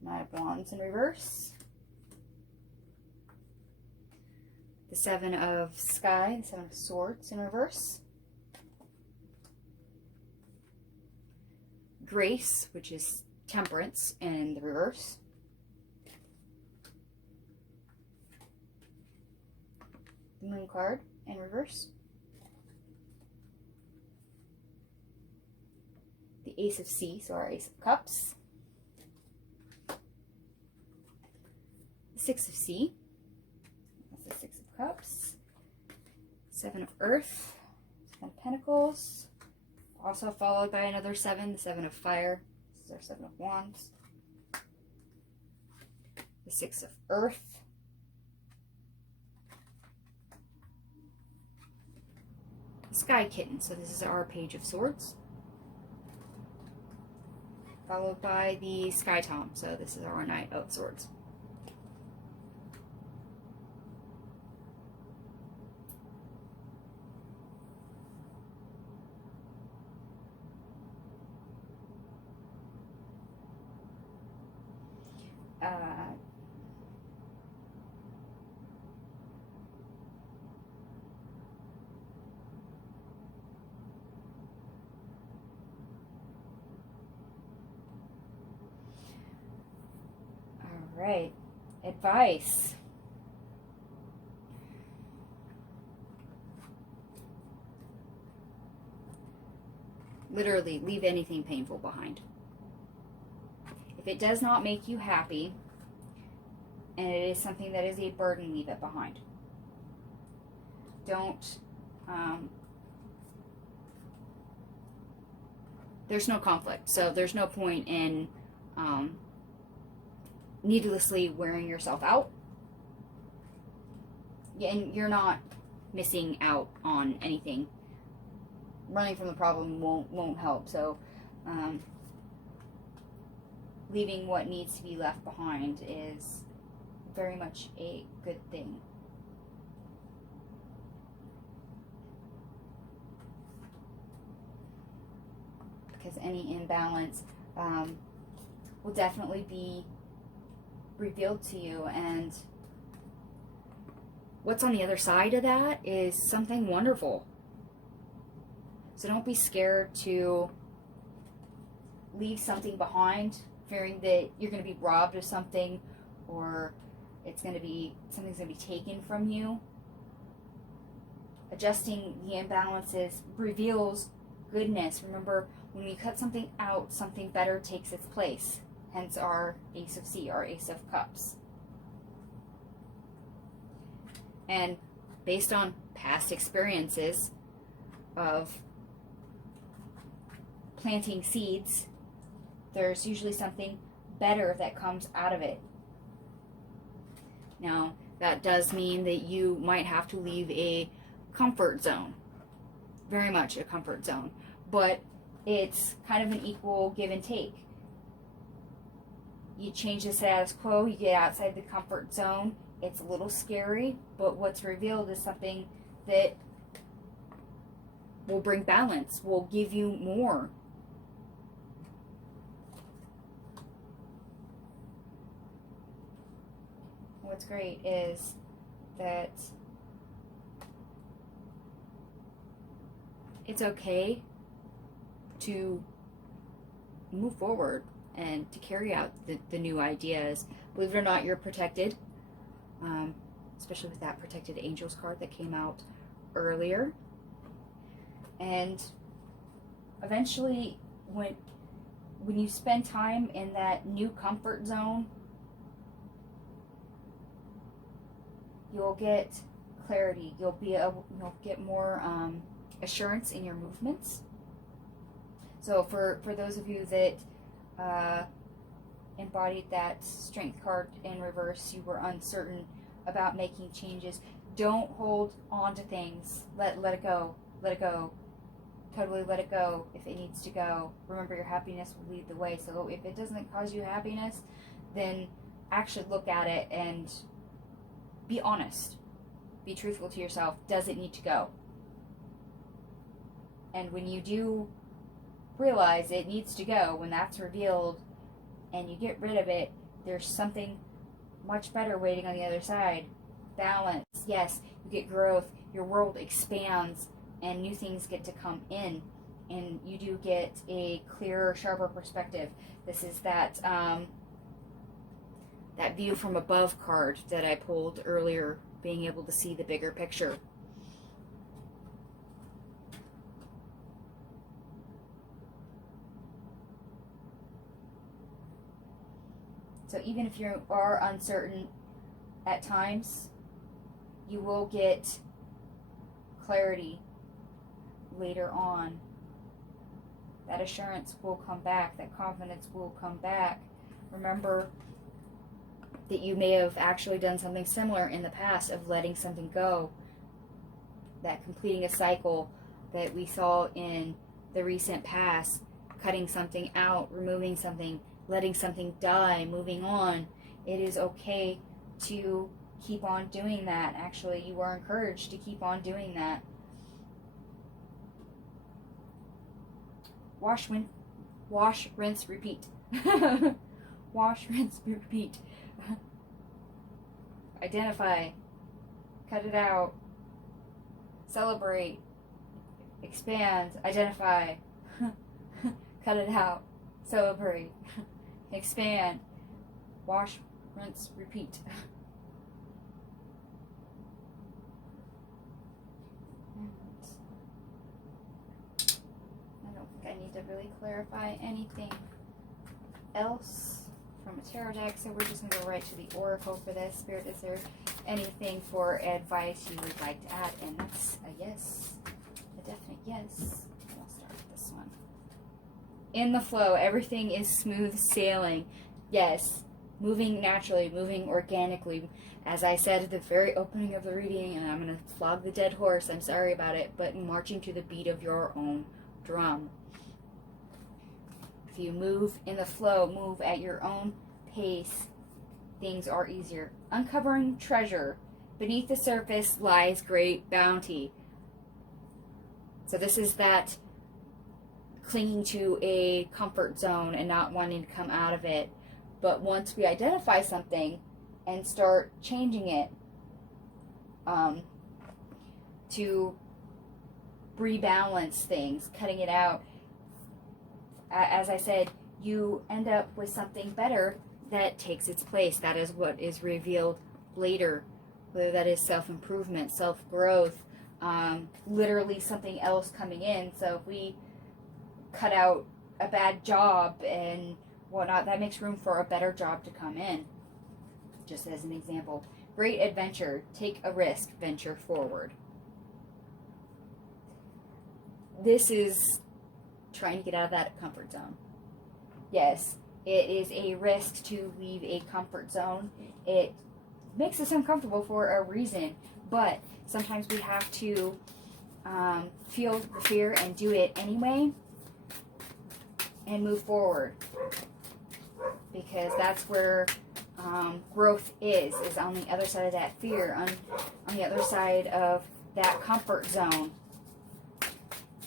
9 of Wands in reverse. The 7 of Sky, the 7 of Swords in reverse. Grace, which is Temperance in the reverse. The Moon card in reverse. The Ace of C, so our Ace of Cups. The 6 of C, that's the 6 of Cups. 7 of Earth, 7 of Pentacles. Also followed by another 7, the 7 of Fire. This is our 7 of Wands. The 6 of Earth. The Sky Kitten, so this is our Page of Swords. Followed by the Sky Tom, so this is our Knight of Swords. Right. Advice. Literally, leave anything painful behind. If it does not make you happy, and it is something that is a burden, leave it behind. Don't, there's no conflict, so there's no point in, needlessly wearing yourself out. And you're not missing out on anything. Running from the problem won't help. So leaving what needs to be left behind is very much a good thing. Because any imbalance will definitely be revealed to you, and what's on the other side of that is something wonderful. So don't be scared to leave something behind, fearing that you're going to be robbed of something, or something's going to be taken from you. Adjusting the imbalances reveals goodness. Remember, when we cut something out, something better takes its place. Hence our Ace of C, our Ace of Cups. And based on past experiences of planting seeds, there's usually something better that comes out of it. Now, that does mean that you might have to leave a comfort zone. Very much a comfort zone. But it's kind of an equal give and take. You change the status quo, you get outside the comfort zone. It's a little scary, but what's revealed is something that will bring balance, will give you more. What's great is that it's okay to move forward and to carry out the new ideas. Believe it or not, you're protected, especially with that protected angels card that came out earlier. And eventually, when you spend time in that new comfort zone, you'll get clarity. You'll get more assurance in your movements. So for those of you that embodied that strength card in reverse, you were uncertain about making changes. Don't hold on to things. Let it go. Let it go. Totally let it go if it needs to go. Remember, your happiness will lead the way. So if it doesn't cause you happiness, then actually look at it and be honest. Be truthful to yourself. Does it need to go? And when you do realize it needs to go, when that's revealed and you get rid of it, there's something much better waiting on the other side. Balance. Yes, you get growth. Your world expands and new things get to come in, and you do get a clearer, sharper perspective. This is that that view from above card that I pulled earlier, being able to see the bigger picture. So even if you are uncertain at times, you will get clarity later on. That assurance will come back. That confidence will come back. Remember that you may have actually done something similar in the past of letting something go. That completing a cycle that we saw in the recent past. Cutting something out, removing something, letting something die, moving on. It is okay to keep on doing that. Actually, you are encouraged to keep on doing that. Wash, rinse, repeat. Wash, rinse, repeat. Identify. Cut it out. Celebrate. Expand. Identify. Cut it out. Celebrate. Expand. Wash, rinse, repeat. I need to really clarify anything else from a tarot deck, so we're just going to go right to the oracle for this. Spirit, is there anything for advice you would like to add? And that's a yes, a definite yes. I'll start with this one. In the flow, everything is smooth sailing. Yes, moving naturally, moving organically. As I said at the very opening of the reading, and I'm going to flog the dead horse, I'm sorry about it, but marching to the beat of your own drum. If you move in the flow, move at your own pace, things are easier. Uncovering treasure. Beneath the surface lies great bounty. So this is that clinging to a comfort zone and not wanting to come out of it. But once we identify something and start changing it to rebalance things, cutting it out, as I said, you end up with something better that takes its place. That is what is revealed later, whether that is self-improvement, self-growth, literally something else coming in. So if we cut out a bad job and whatnot, that makes room for a better job to come in, just as an example. Great adventure. Take a risk. Venture forward. This is trying to get out of that comfort zone. Yes, it is a risk to leave a comfort zone. It makes us uncomfortable for a reason, but sometimes we have to feel the fear and do it anyway and move forward, because that's where growth is on the other side of that fear, on the other side of that comfort zone.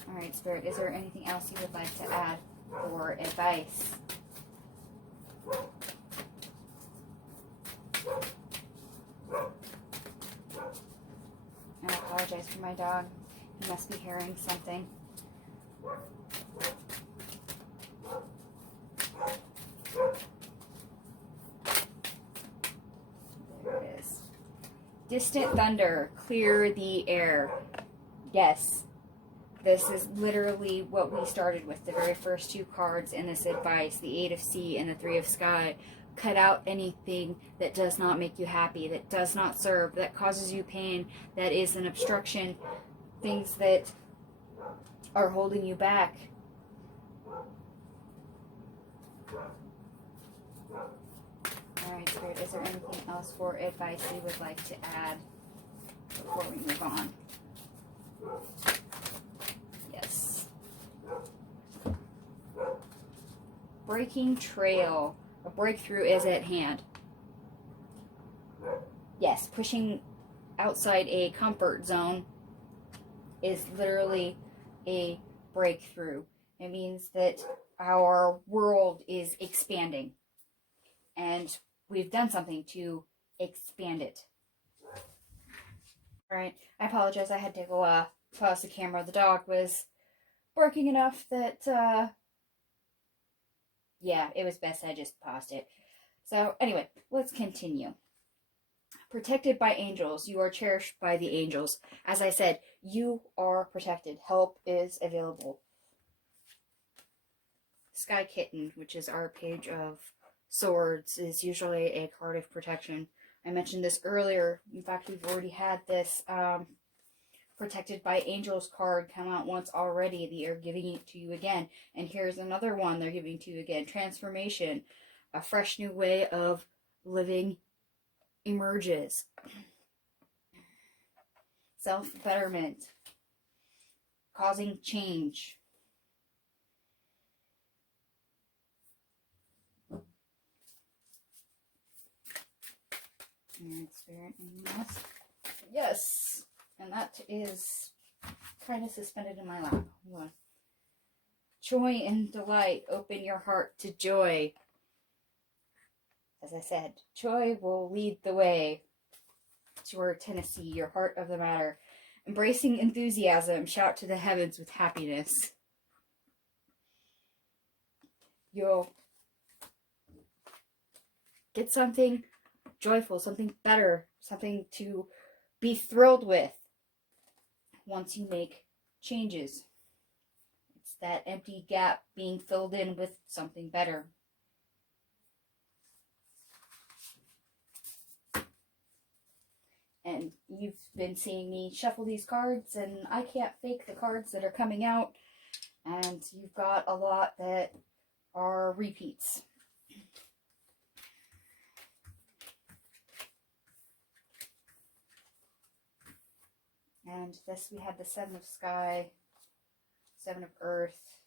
All right, Spirit, is there anything else you would like to add for advice? I apologize for my dog. He must be hearing something. There it is. Distant thunder, clear the air. Yes. This is literally what we started with, the very first two cards in this advice, the 8 of Sea and the 3 of Sky. cut out anything that does not make you happy, that does not serve, that causes you pain, that is an obstruction, things that are holding you back. Alright, Spirit, is there anything else for advice you would like to add before we move on? Yes. Breaking trail. A breakthrough is at hand. Yes, pushing outside a comfort zone is literally a breakthrough. It means that our world is expanding, and we've done something to expand it. Alright, I apologize, I had to go pause the camera. The dog was barking enough that, yeah, it was best I just paused it. So, anyway, let's continue. Protected by angels. You are cherished by the angels. As I said, you are protected. Help is available. Sky Kitten, which is our page of swords, is usually a card of protection. I mentioned this earlier. In fact, we've already had this Protected by Angels card come out once already. They are giving it to you again. And here's another one they're giving to you again. Transformation. A fresh new way of living emerges. Self-betterment. Causing change. And Spirit, yes. Yes. And that is kind of suspended in my lap. Joy and delight. Open your heart to joy. As I said, joy will lead the way toward Tennessee, your heart of the matter. Embracing enthusiasm. Shout to the heavens with happiness. You'll get something joyful, something better, something to be thrilled with once you make changes. It's that empty gap being filled in with something better. And you've been seeing me shuffle these cards, and I can't fake the cards that are coming out. And you've got a lot that are repeats. And this, we had the Seven of Sky, Seven of Earth,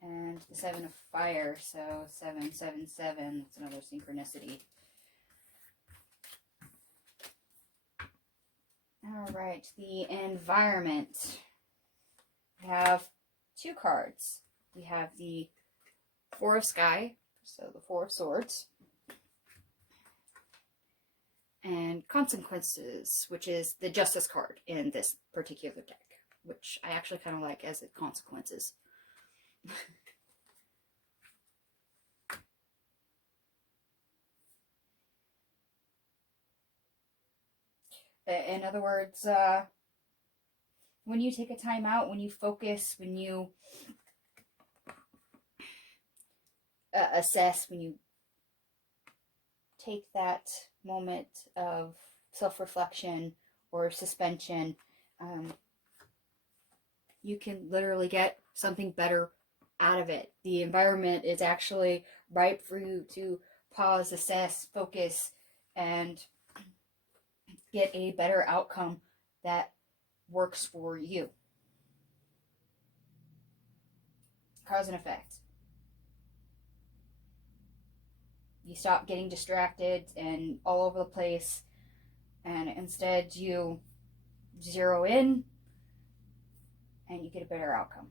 and the Seven of Fire. So 777, that's another synchronicity. All right, the environment. We have two cards. We have the Four of Sky, so the Four of Swords, and Consequences, which is the Justice card in this particular deck, which I actually kind of like as it Consequences. In other words, when you take a time out, when you focus, when you assess, when you take that moment of self-reflection or suspension, you can literally get something better out of it. The environment is actually ripe for you to pause, assess, focus, and get a better outcome that works for you. Cause and effect. You stop getting distracted and all over the place, and instead you zero in and you get a better outcome.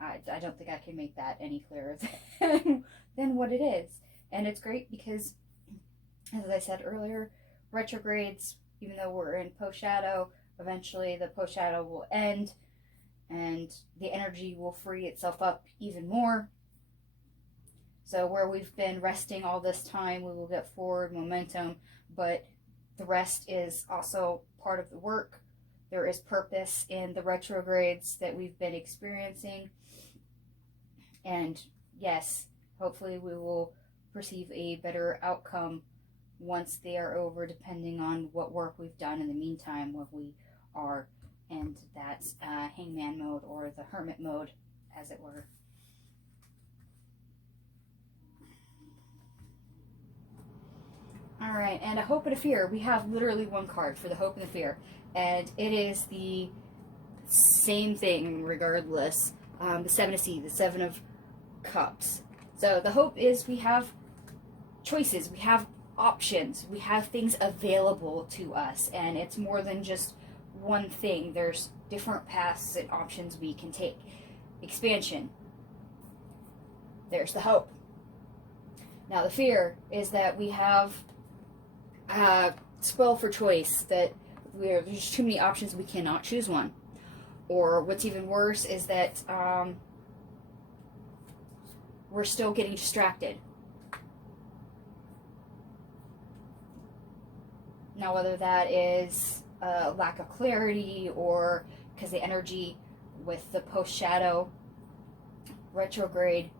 I don't think I can make that any clearer than what it is. And it's great because, as I said earlier, retrogrades, even though we're in post-shadow, eventually the post-shadow will end and the energy will free itself up even more. So where we've been resting all this time, we will get forward momentum, but the rest is also part of the work. There is purpose in the retrogrades that we've been experiencing. And yes, hopefully we will perceive a better outcome once they are over, depending on what work we've done in the meantime when we are in that hangman mode or the hermit mode, as it were. Alright, and a hope and a fear. We have literally one card for the hope and the fear, and it is the same thing regardless. The 7 of Seas, the 7 of Cups. So the hope is we have choices, we have options, we have things available to us, and it's more than just one thing. There's different paths and options we can take. Expansion. There's the hope. Now the fear is that we have spoil for choice, that there's too many options, we cannot choose one. Or what's even worse is that we're still getting distracted. Now whether that is a lack of clarity, or because the energy with the post-shadow retrograde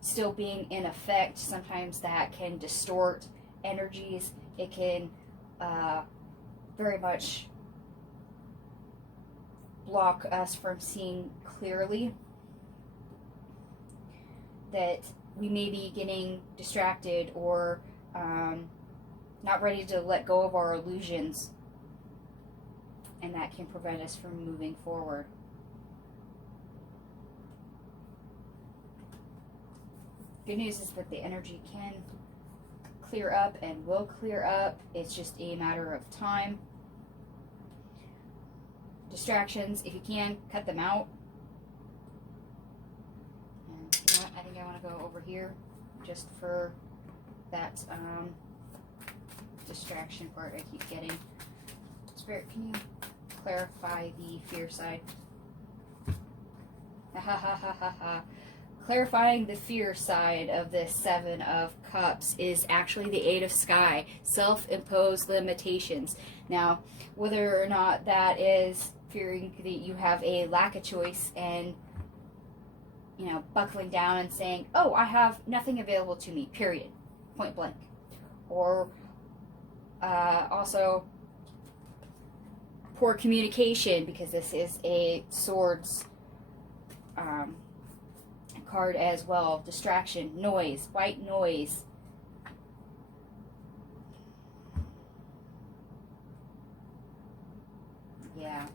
still being in effect, sometimes that can distort energies. It can very much block us from seeing clearly, that we may be getting distracted or not ready to let go of our illusions, and that can prevent us from moving forward. Good news is that the energy can clear up and will clear up. It's just a matter of time. Distractions, if you can, cut them out. And you know what? I think I want to go over here just for that distraction part I keep getting. Spirit, can you clarify the fear side? Ha ha ha ha ha ha. Clarifying the fear side of this 7 of Cups is actually the 8 of Sky, self-imposed limitations. Now, whether or not that is fearing that you have a lack of choice and, you know, buckling down and saying, oh, I have nothing available to me, period, point blank. Or also poor communication, because this is a swords card as well. Distraction, noise, white noise. Yeah,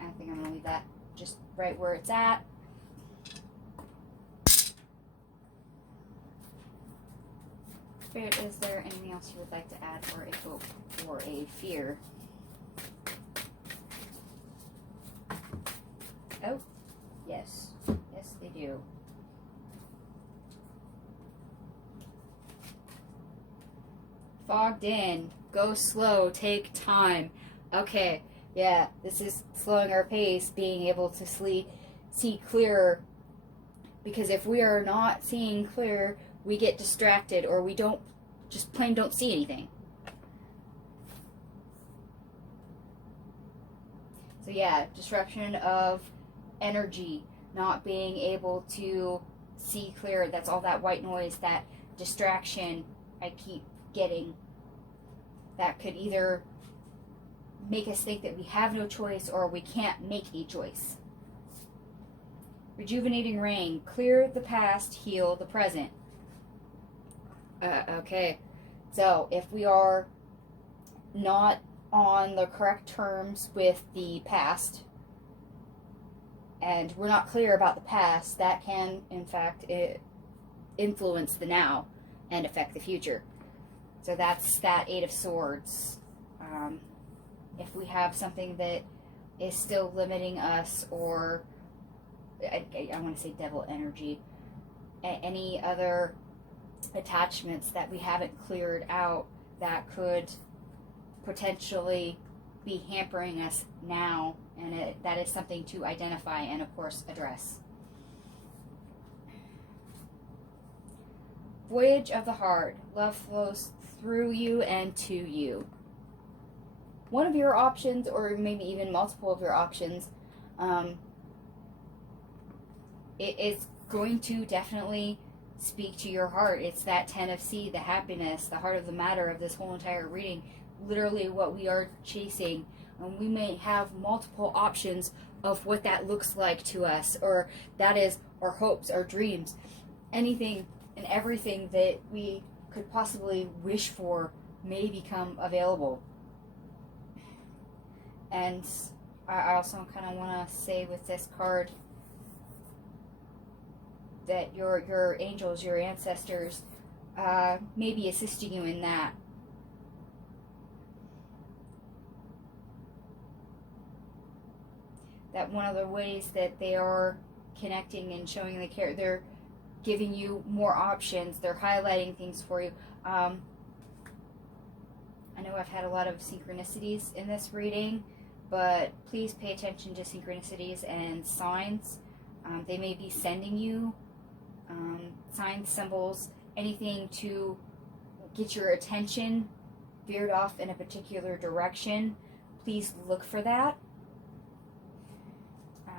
I think I'm going to leave that just right where it's at. Spirit, is there anything else you would like to add for a hope or a fear? Oh, yes. Yes, they do. Fogged in. Go slow. Take time. Okay. Yeah, this is slowing our pace, being able to see clearer. Because if we are not seeing clear, we get distracted, or we just plain don't see anything. So yeah, disruption of energy, not being able to see clear. That's all that white noise, that distraction I keep getting. That could either make us think that we have no choice or we can't make a choice. Rejuvenating rain, clear the past, heal the present. Okay, so if we are not on the correct terms with the past, and we're not clear about the past, that can, in fact, influence the now and affect the future. So that's that 8 of Swords. If we have something that is still limiting us, or I want to say devil energy, any other attachments that we haven't cleared out that could potentially be hampering us now, and that is something to identify and, of course, address. Voyage of the heart. Love flows through you and to you. One of your options, or maybe even multiple of your options, it is going to definitely speak to your heart. It's that 10 of C, the happiness, the heart of the matter of this whole entire reading. Literally what we are chasing. And we may have multiple options of what that looks like to us, or that is our hopes, our dreams, anything and everything that we could possibly wish for may become available. And I also kind of want to say with this card that your angels, your ancestors, may be assisting you in that. That one of the ways that they are connecting and showing the care, they're giving you more options. They're highlighting things for you. I know I've had a lot of synchronicities in this reading, but please pay attention to synchronicities and signs. They may be sending you signs, symbols, anything to get your attention veered off in a particular direction. Please look for that.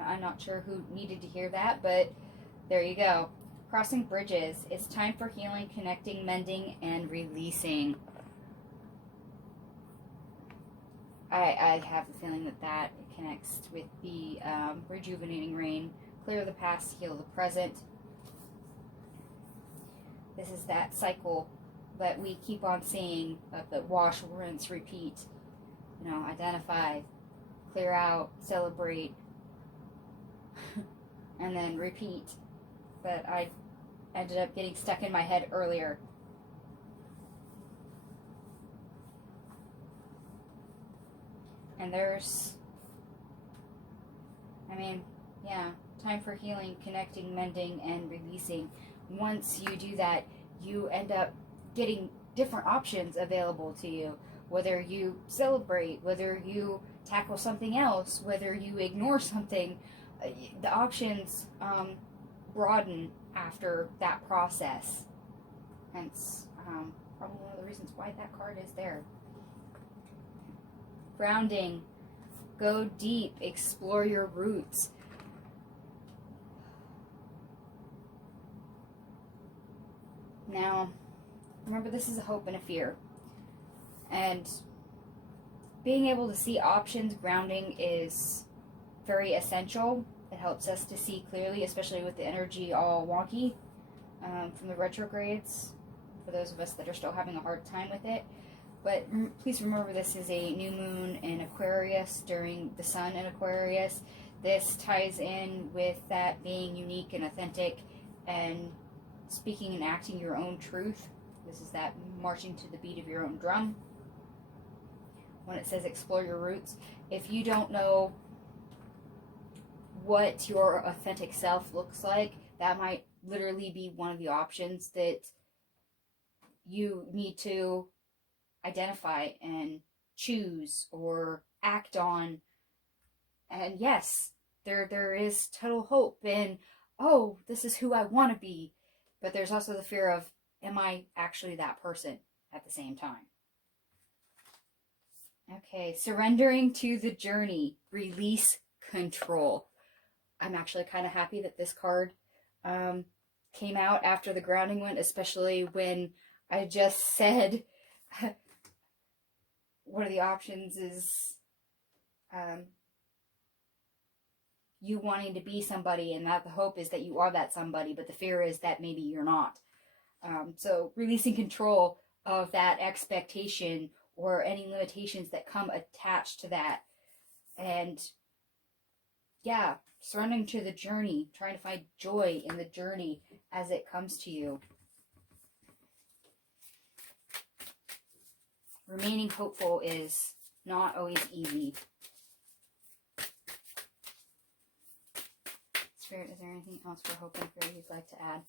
I'm not sure who needed to hear that, but there you go. Crossing bridges. It's time for healing, connecting, mending, and releasing. I have a feeling that connects with the rejuvenating rain. Clear the past, heal the present. This is that cycle that we keep on seeing of the wash, rinse, repeat. You know, identify, clear out, celebrate, and then repeat. But I ended up getting stuck in my head earlier. And there's, time for healing, connecting, mending, and releasing. Once you do that, you end up getting different options available to you. Whether you celebrate, whether you tackle something else, whether you ignore something, the options broaden after that process. Hence, probably one of the reasons why that card is there. Grounding. Go deep. Explore your roots. Now, remember, this is a hope and a fear. And being able to see options, grounding, is very essential. It helps us to see clearly, especially with the energy all wonky from the retrogrades, for those of us that are still having a hard time with it. But please remember, this is a new moon in Aquarius during the sun in Aquarius. This ties in with that being unique and authentic and speaking and acting your own truth. This is that marching to the beat of your own drum. When it says explore your roots, if you don't know what your authentic self looks like, that might literally be one of the options that you need to identify and choose or act on. And yes, there is total hope in, oh, this is who I want to be. But there's also the fear of, am I actually that person at the same time? Okay, surrendering to the journey. Release control. I'm actually kind of happy that this card came out after the grounding one, especially when I just said one of the options is you wanting to be somebody, and that the hope is that you are that somebody, but the fear is that maybe you're not. So releasing control of that expectation or any limitations that come attached to that. And yeah, surrendering to the journey, trying to find joy in the journey as it comes to you. Remaining hopeful is not always easy. Spirit, is there anything else for hope and fear you'd like to add?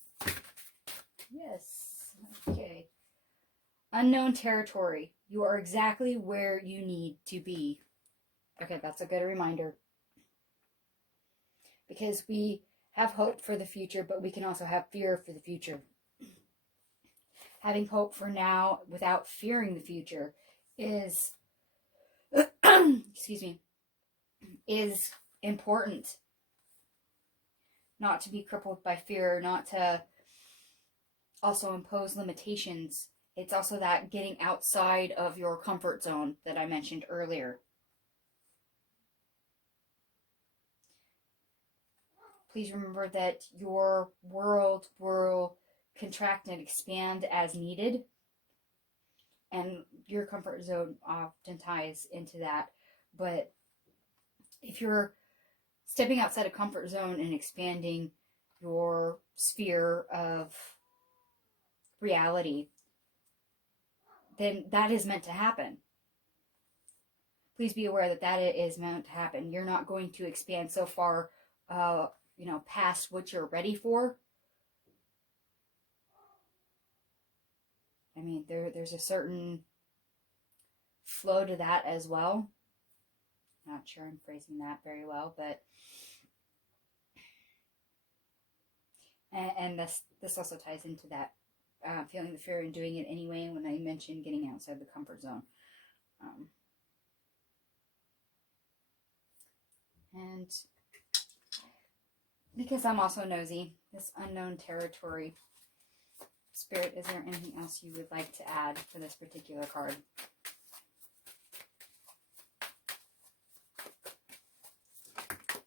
Yes. Okay. Unknown territory. You are exactly where you need to be. Okay, that's a good reminder. Because we have hope for the future, but we can also have fear for the future. Having hope for now without fearing the future is, excuse me, is important. Not to be crippled by fear, not to also impose limitations. It's also that getting outside of your comfort zone that I mentioned earlier. Please remember that your world will contract and expand as needed, and your comfort zone often ties into that. But if you're stepping outside a comfort zone and expanding your sphere of reality, then that is meant to happen. Please be aware that that is meant to happen. You're not going to expand so far, past what you're ready for. I mean, there's a certain flow to that as well. Not sure I'm phrasing that very well, but and this also ties into that feeling the fear and doing it anyway when I mentioned getting outside the comfort zone. And because I'm also nosy, this unknown territory. Spirit, is there anything else you would like to add for this particular card?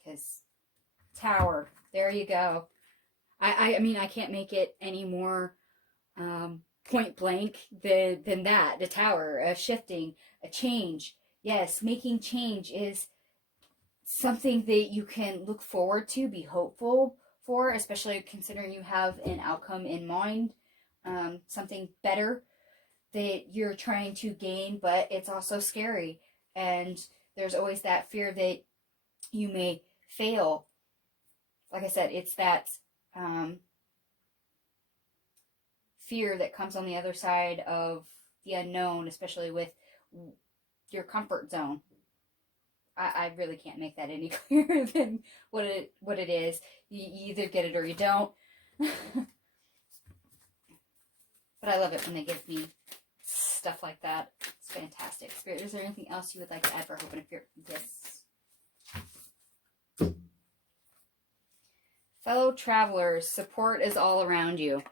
Because Tower, there you go. I mean, I can't make it any more point blank than that. The Tower, a shifting, a change. Yes, making change is something that you can look forward to, be hopeful for, especially considering you have an outcome in mind, something better that you're trying to gain, but it's also scary. And there's always that fear that you may fail. Like I said, it's that fear that comes on the other side of the unknown, especially with your comfort zone. I really can't make that any clearer than what it is. You either get it or you don't. But I love it when they give me stuff like that. It's fantastic. Spirit, is there anything else you would like to add for Hope and Fear? Yes. Fellow travelers, support is all around you.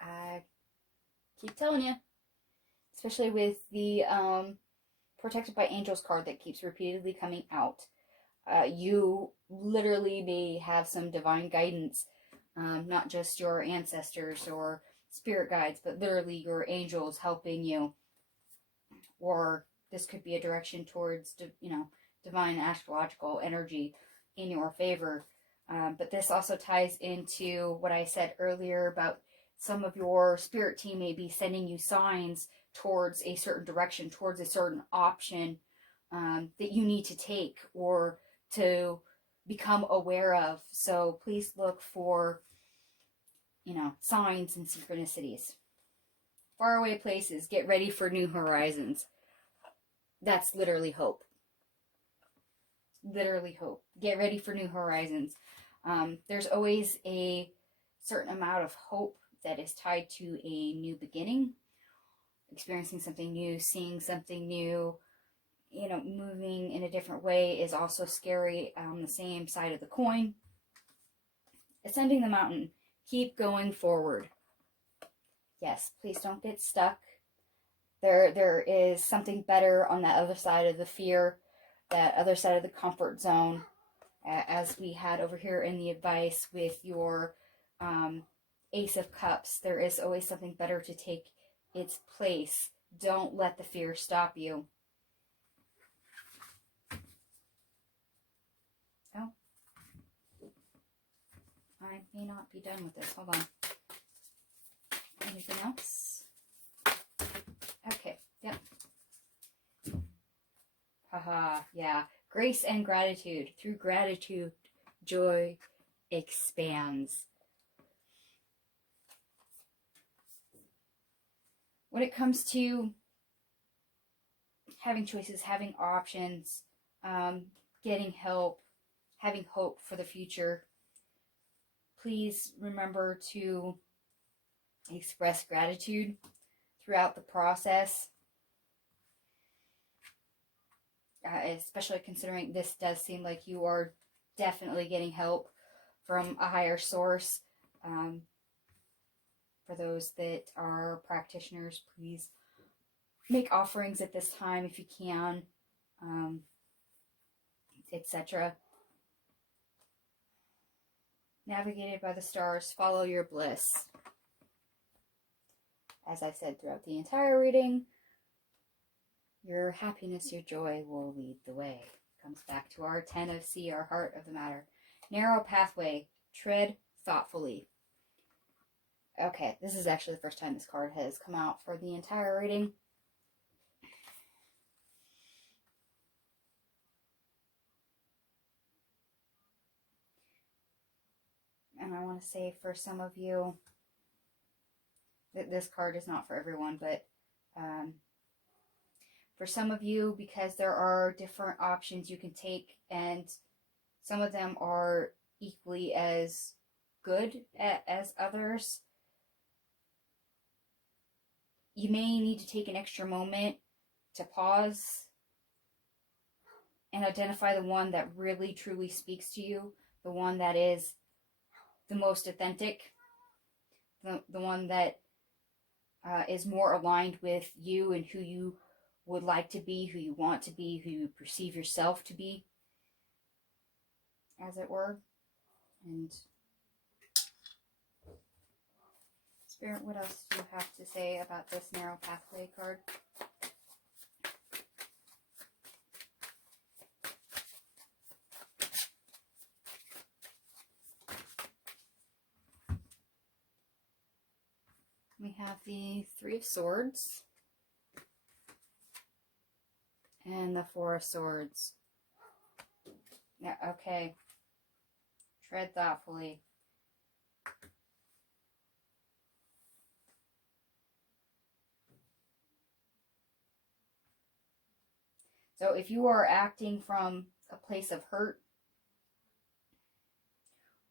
I keep telling you. Especially with the Protected by Angels card that keeps repeatedly coming out. You literally may have some divine guidance, not just your ancestors or spirit guides, but literally your angels helping you. Or this could be a direction towards, divine astrological energy in your favor. But this also ties into what I said earlier about some of your spirit team may be sending you signs towards a certain direction, towards a certain option that you need to take or to become aware of. So please look for, signs and synchronicities. Faraway places, get ready for new horizons. That's literally hope. Literally hope. Get ready for new horizons. There's always a certain amount of hope that is tied to a new beginning. Experiencing something new, seeing something new, moving in a different way is also scary on the same side of the coin. Ascending the mountain. Keep going forward. Yes, please don't get stuck. There is something better on that other side of the fear, that other side of the comfort zone, as we had over here in the advice with your Ace of Cups. There is always something better to take its place. Don't let the fear stop you. Oh, I may not be done with this. Hold on. Anything else? Okay, yep. Haha, yeah. Grace and gratitude. Through gratitude, joy expands. When it comes to having choices, having options, getting help, having hope for the future, please remember to express gratitude throughout the process, especially considering this does seem like you are definitely getting help from a higher source. For those that are practitioners, please make offerings at this time if you can, etc. Navigated by the stars, follow your bliss. As I've said throughout the entire reading, your happiness, your joy will lead the way. Comes back to our 10 of C, our heart of the matter. Narrow pathway, tread thoughtfully. Okay, this is actually the first time this card has come out for the entire reading. And I want to say for some of you, that this card is not for everyone, but for some of you, because there are different options you can take, and some of them are equally as good as others, you may need to take an extra moment to pause and identify the one that really truly speaks to you, the one that is the most authentic, the one that is more aligned with you and who you would like to be, who you want to be, who you perceive yourself to be, as it were. And Spirit, what else do you have to say about this narrow pathway card? We have the Three of Swords and the Four of Swords. Yeah, okay. Tread thoughtfully. So if you are acting from a place of hurt,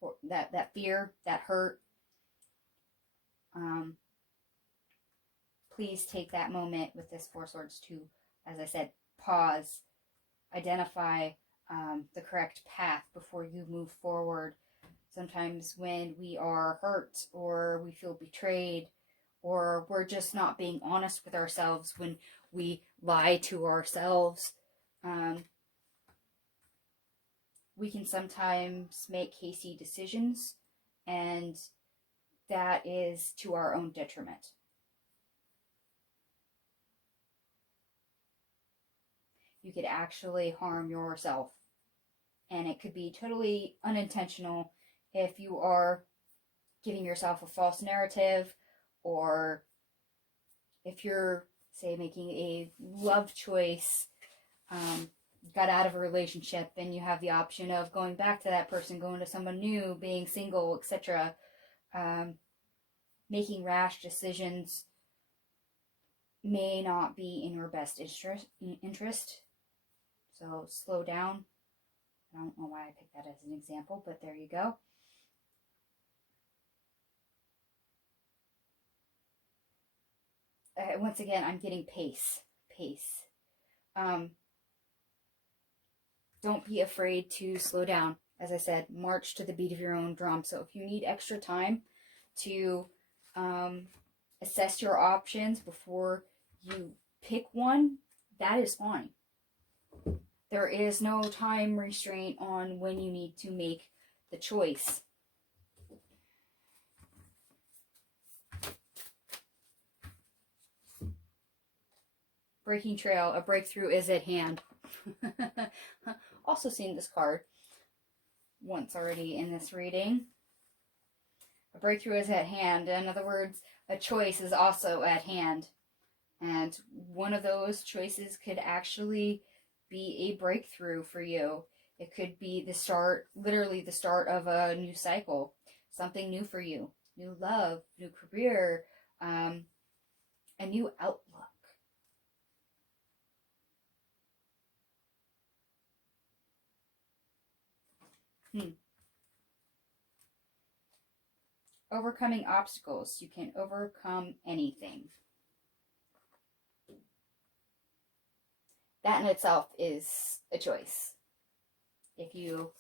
or that fear, that hurt, please take that moment with this Four Swords to, as I said, pause, identify the correct path before you move forward. Sometimes when we are hurt or we feel betrayed or we're just not being honest with ourselves, when we lie to ourselves, we can sometimes make hasty decisions, and that is to our own detriment. You could actually harm yourself, and it could be totally unintentional if you are giving yourself a false narrative, or if you're, say, making a love choice, got out of a relationship and you have the option of going back to that person, going to someone new, being single, etc. Making rash decisions may not be in your best interest. So slow down. I don't know why I picked that as an example, but there you go. Once again, I'm getting pace. Don't be afraid to slow down. As I said, march to the beat of your own drum. So if you need extra time to assess your options before you pick one, that is fine. There is no time restraint on when you need to make the choice. Breaking trail, a breakthrough is at hand. Also seen this card once already in this reading. A breakthrough is at hand. In other words, a choice is also at hand. And one of those choices could actually be a breakthrough for you. It could be the start, literally the start of a new cycle. Something new for you. New love, new career, a new outlook. Overcoming obstacles. You can overcome anything. That in itself is a choice. If you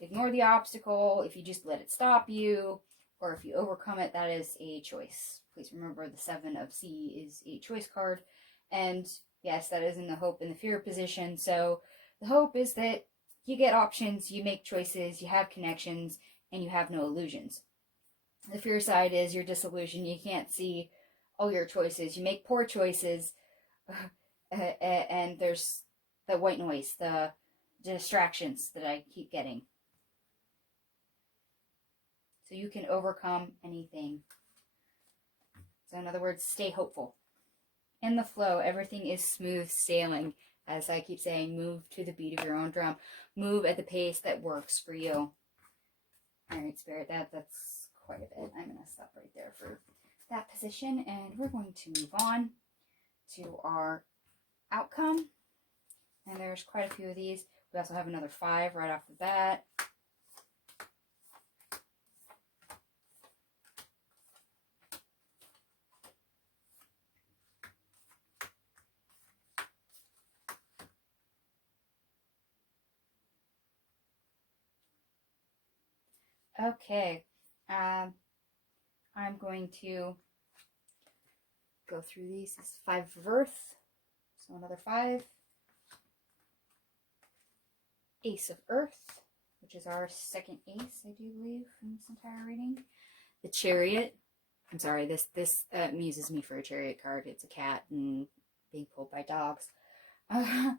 ignore the obstacle, if you just let it stop you, or if you overcome it, that is a choice. Please remember the 7 of C is a choice card. And yes, that is in the hope and the fear position. So the hope is that you get options, you make choices, you have connections, and you have no illusions. The fear side is you're disillusioned. You can't see all your choices. You make poor choices, and there's the white noise, the distractions that I keep getting. So you can overcome anything. So in other words, stay hopeful. In the flow, everything is smooth sailing. As I keep saying, move to the beat of your own drum. Move at the pace that works for you. All right, Spirit, that's quite a bit. I'm going to stop right there for that position. And we're going to move on to our outcome. And there's quite a few of these. We also have another 5 right off the bat. Okay, I'm going to go through these. This is 5 of Earth, so another 5. Ace of Earth, which is our second ace, I do believe, in this entire reading. The Chariot. I'm sorry, this amuses me for a Chariot card. It's a cat and being pulled by dogs. And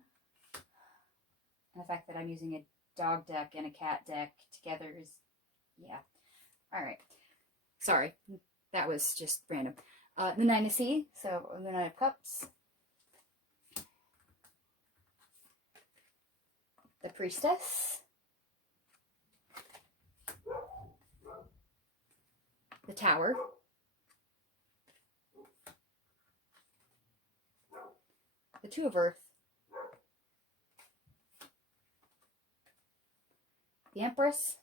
the fact that I'm using a dog deck and a cat deck together is, yeah. All right. Sorry, that was just random. The 9 of C, so the 9 of Cups. The Priestess. The Tower. The 2 of Earth. The Empress.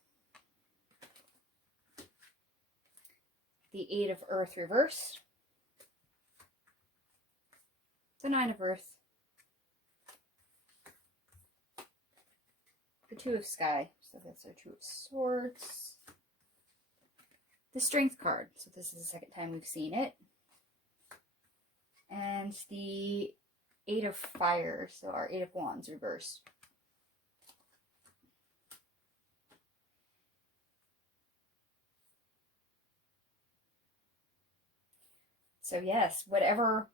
The 8 of Earth reversed. The 9 of Earth. The 2 of Sky. So that's our 2 of Swords. The Strength card. So this is the second time we've seen it. And the 8 of Fire. So our 8 of Wands reversed. So yes, whatever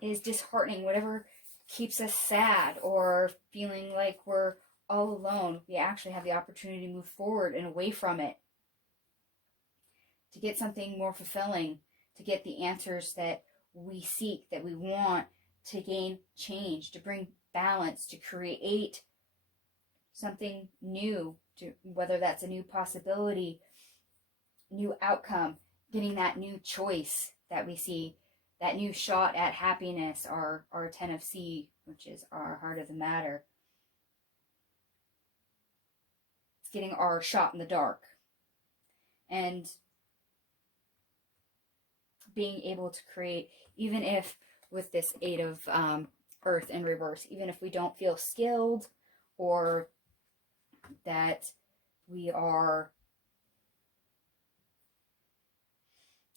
is disheartening, whatever keeps us sad or feeling like we're all alone, we actually have the opportunity to move forward and away from it, to get something more fulfilling, to get the answers that we seek, that we want, to gain change, to bring balance, to create something new, to whether that's a new possibility, new outcome, getting that new choice that we see, that new shot at happiness, our 10 of C, which is our heart of the matter. It's getting our shot in the dark. And being able to create, even if with this 8 of Earth in reverse, even if we don't feel skilled or that we are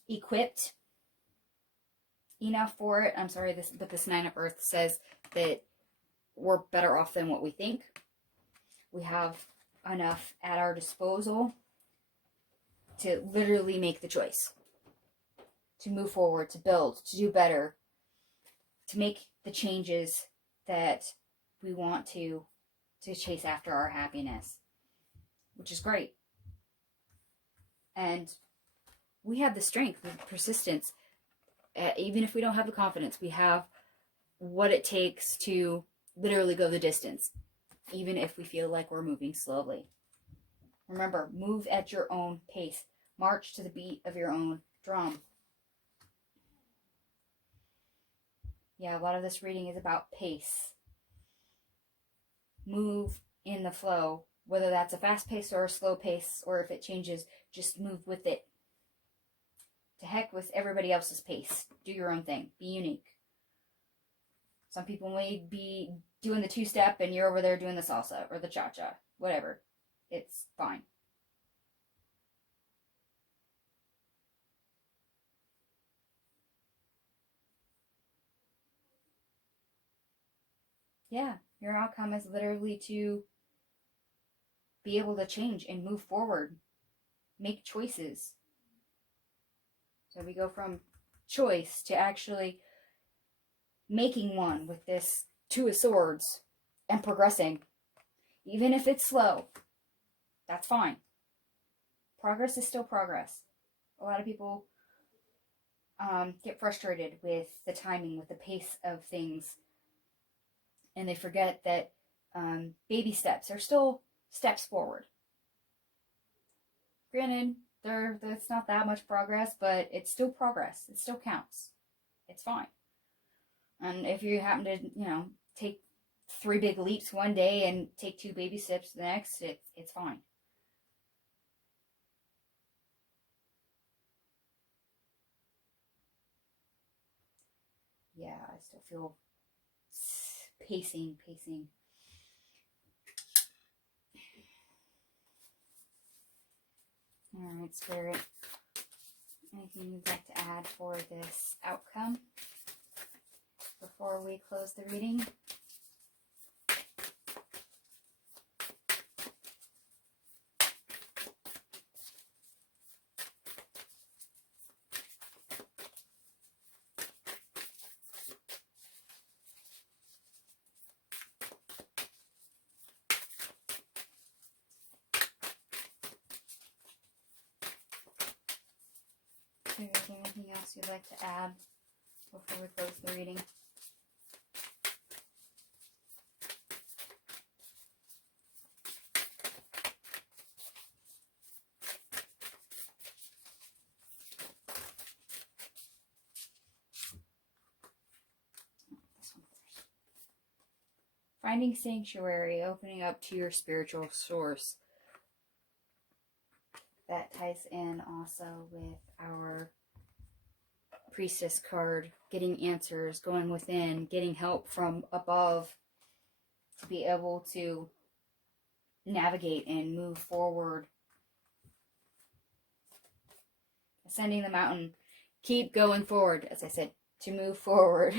equipped enough for it. I'm sorry, but this 9 of Earth says that we're better off than what we think. We have enough at our disposal to literally make the choice, to move forward, to build, to do better, to make the changes that we want to chase after our happiness, which is great. And we have the strength, the persistence. Even if we don't have the confidence, we have what it takes to literally go the distance, even if we feel like we're moving slowly. Remember, move at your own pace. March to the beat of your own drum. Yeah, a lot of this reading is about pace. Move in the flow, whether that's a fast pace or a slow pace, or if it changes, just move with it. To heck with everybody else's pace. Do your own thing. Be unique. Some people may be doing the 2-step and you're over there doing the salsa or the cha-cha. Whatever. It's fine. Yeah, your outcome is literally to be able to change and move forward, make choices. So we go from choice to actually making one with this Two of Swords and progressing. Even if it's slow, that's fine. Progress is still progress. A lot of people get frustrated with the timing, with the pace of things, and they forget that baby steps are still steps forward. Granted, that's not that much progress, but it's still progress. It still counts. It's fine. And if you happen to, take 3 big leaps one day and take 2 baby steps the next, it's fine. Yeah, I still feel pacing. Alright, Spirit. Anything you'd like to add for this outcome before we close the reading? Is there anything else you'd like to add before we close the reading? This one first. Finding sanctuary, opening up to your spiritual source. That ties in also with our Priestess card, getting answers, going within, getting help from above to be able to navigate and move forward. Ascending the mountain, keep going forward, as I said, to move forward.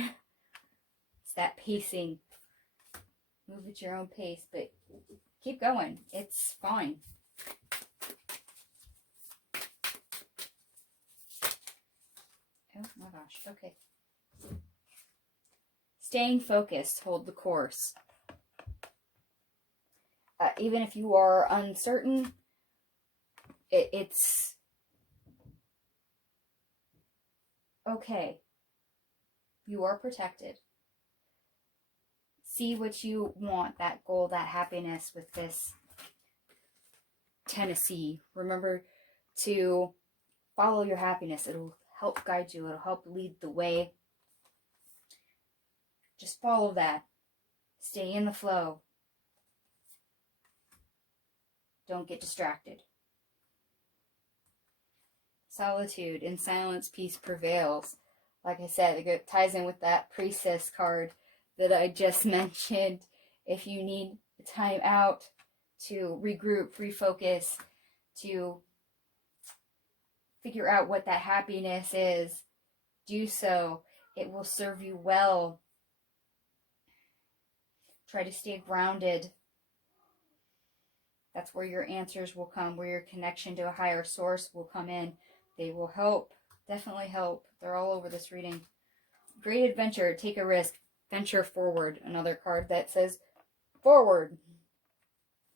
It's that pacing. Move at your own pace, but keep going. It's fine. Oh my gosh, okay. Staying focused, hold the course. Even if you are uncertain, it's okay. You are protected. See what you want, that goal, that happiness with this Tennessee. Remember to follow your happiness. It'll help guide you. It'll help lead the way. Just follow that. Stay in the flow. Don't get distracted. Solitude. In silence, peace prevails. Like I said, it ties in with that Priestess card that I just mentioned. If you need time out to regroup, refocus, to figure out what that happiness is, do so. It will serve you well. Try to stay grounded. That's where your answers will come, where your connection to a higher source will come in. They will help, definitely help. They're all over this reading. Great adventure, take a risk, venture forward. Another card that says forward.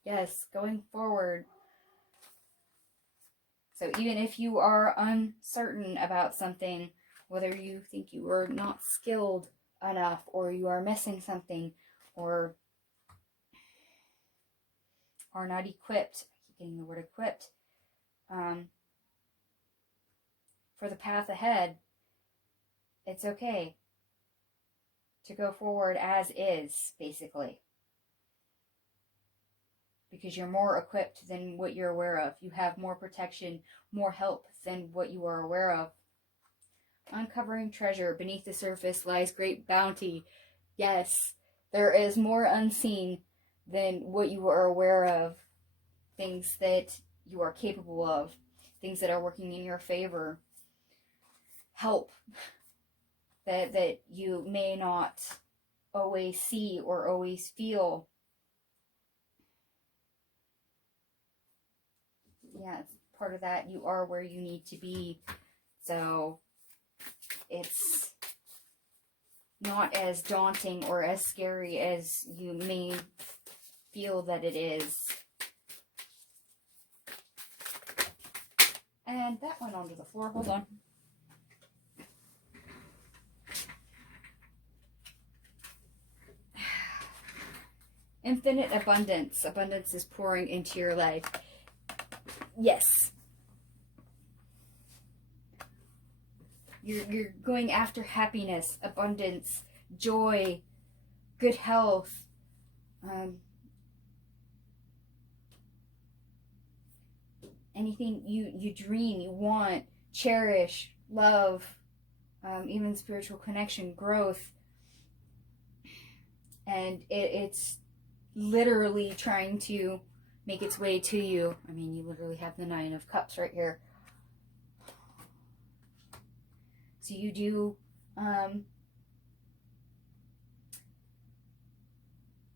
Yes, going forward. So even if you are uncertain about something, whether you think you are not skilled enough, or you are missing something, or are not equipped, I keep getting the word equipped, for the path ahead, it's okay to go forward as is, basically. Because you're more equipped than what you're aware of. You have more protection, more help than what you are aware of. Uncovering treasure. Beneath the surface lies great bounty. Yes, there is more unseen than what you are aware of. Things that you are capable of. Things that are working in your favor. Help that you may not always see or always feel. Yeah, it's part of that. You are where you need to be. So it's not as daunting or as scary as you may feel that it is. And that went onto the floor. Hold on. Infinite abundance. Abundance is pouring into your life. Yes. You're going after happiness, abundance, joy, good health. Anything you dream, you want, cherish, love, even spiritual connection, growth. And it's literally trying to make its way to you. I mean, you literally have the 9 of Cups right here. So you do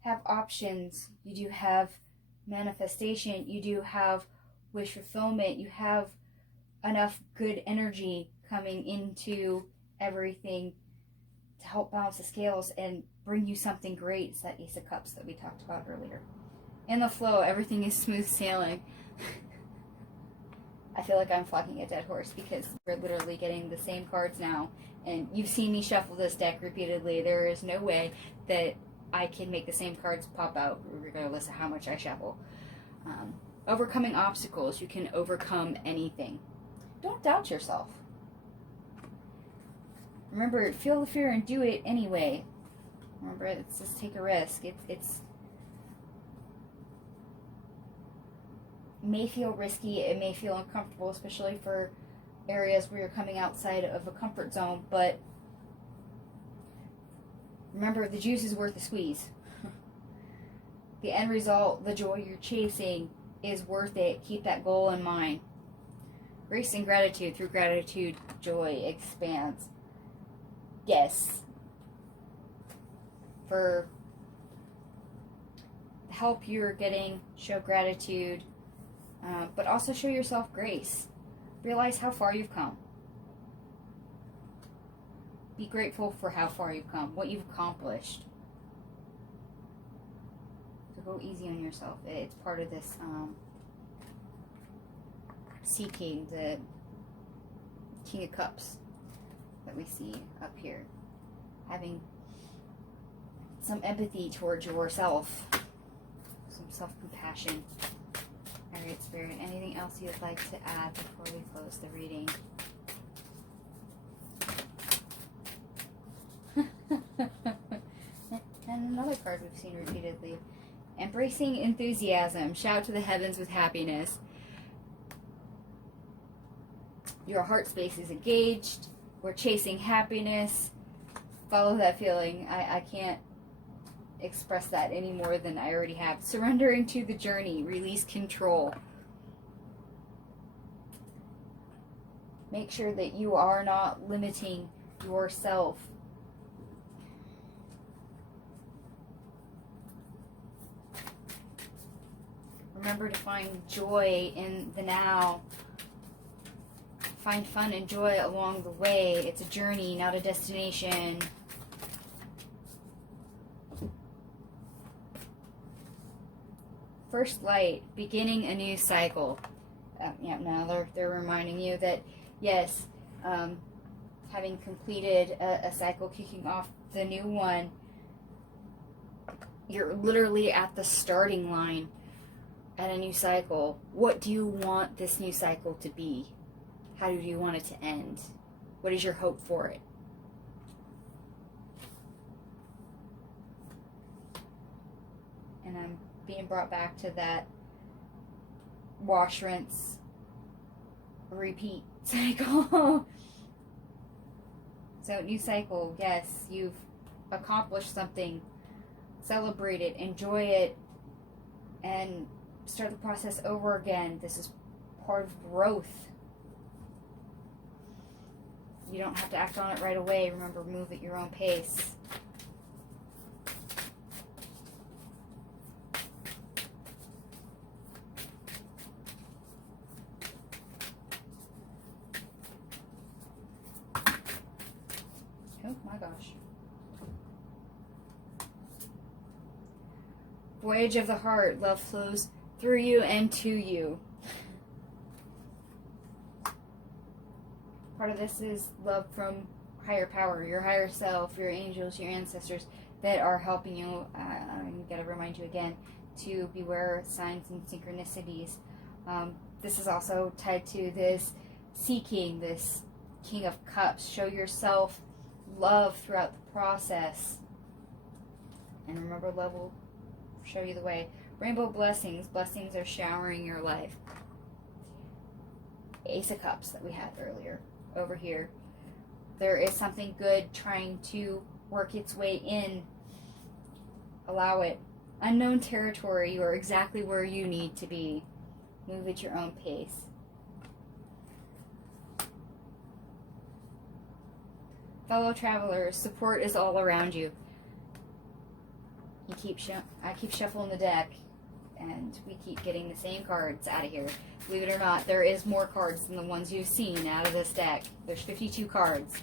have options. You do have manifestation. You do have wish fulfillment. You have enough good energy coming into everything to help balance the scales and bring you something great. It's that Ace of Cups that we talked about earlier. In the flow, everything is smooth sailing. I feel like I'm flogging a dead horse because we're literally getting the same cards now. And you've seen me shuffle this deck repeatedly. There is no way that I can make the same cards pop out regardless of how much I shuffle. Overcoming obstacles. You can overcome anything. Don't doubt yourself. Remember, feel the fear and do it anyway. Remember, it's just take a risk. It's may feel risky, it may feel uncomfortable, especially for areas where you're coming outside of a comfort zone, but remember, the juice is worth the squeeze. The end result, the joy you're chasing, is worth it. Keep that goal in mind. Grace and gratitude. Through gratitude, joy expands. Yes. For the help you're getting, show gratitude. But also show yourself grace. Realize how far you've come. Be grateful for how far you've come, what you've accomplished. So go easy on yourself. It's part of this seeking the King of Cups that we see up here. Having some empathy towards yourself. Some self-compassion. Alright, Spirit, anything else you'd like to add before we close the reading? And another card we've seen repeatedly. Embracing enthusiasm. Shout to the heavens with happiness. Your heart space is engaged. We're chasing happiness. Follow that feeling. I can't express that any more than I already have. Surrendering to the journey. Release control. Make sure that you are not limiting yourself. Remember to find joy in the now. Find fun and joy along the way. It's a journey, not a destination. First light, beginning a new cycle. Now they're reminding you that, yes, having completed a cycle, kicking off the new one, you're literally at the starting line at a new cycle. What do you want this new cycle to be? How do you want it to end? What is your hope for it? And I'm being brought back to that wash, rinse, repeat cycle. So, new cycle, yes, you've accomplished something. Celebrate it, enjoy it, and start the process over again. This is part of growth. You don't have to act on it right away. Remember, move at your own pace. gosh. Voyage of the heart. Love flows through you and to you. Part of this is love from higher power, your higher self, your angels, your ancestors that are helping you. I'm going to remind you again to beware signs and synchronicities. This is also tied to this seeking, this King of Cups. Show yourself love throughout the process. And remember, love will show you the way. Rainbow blessings. Blessings are showering your life. Ace of Cups that we had earlier over here. There is something good trying to work its way in. Allow it. Unknown territory. You are exactly where you need to be. Move at your own pace. Fellow travelers, support is all around you. I keep shuffling the deck, and we keep getting the same cards out of here. Believe it or not, there is more cards than the ones you've seen out of this deck. There's 52 cards.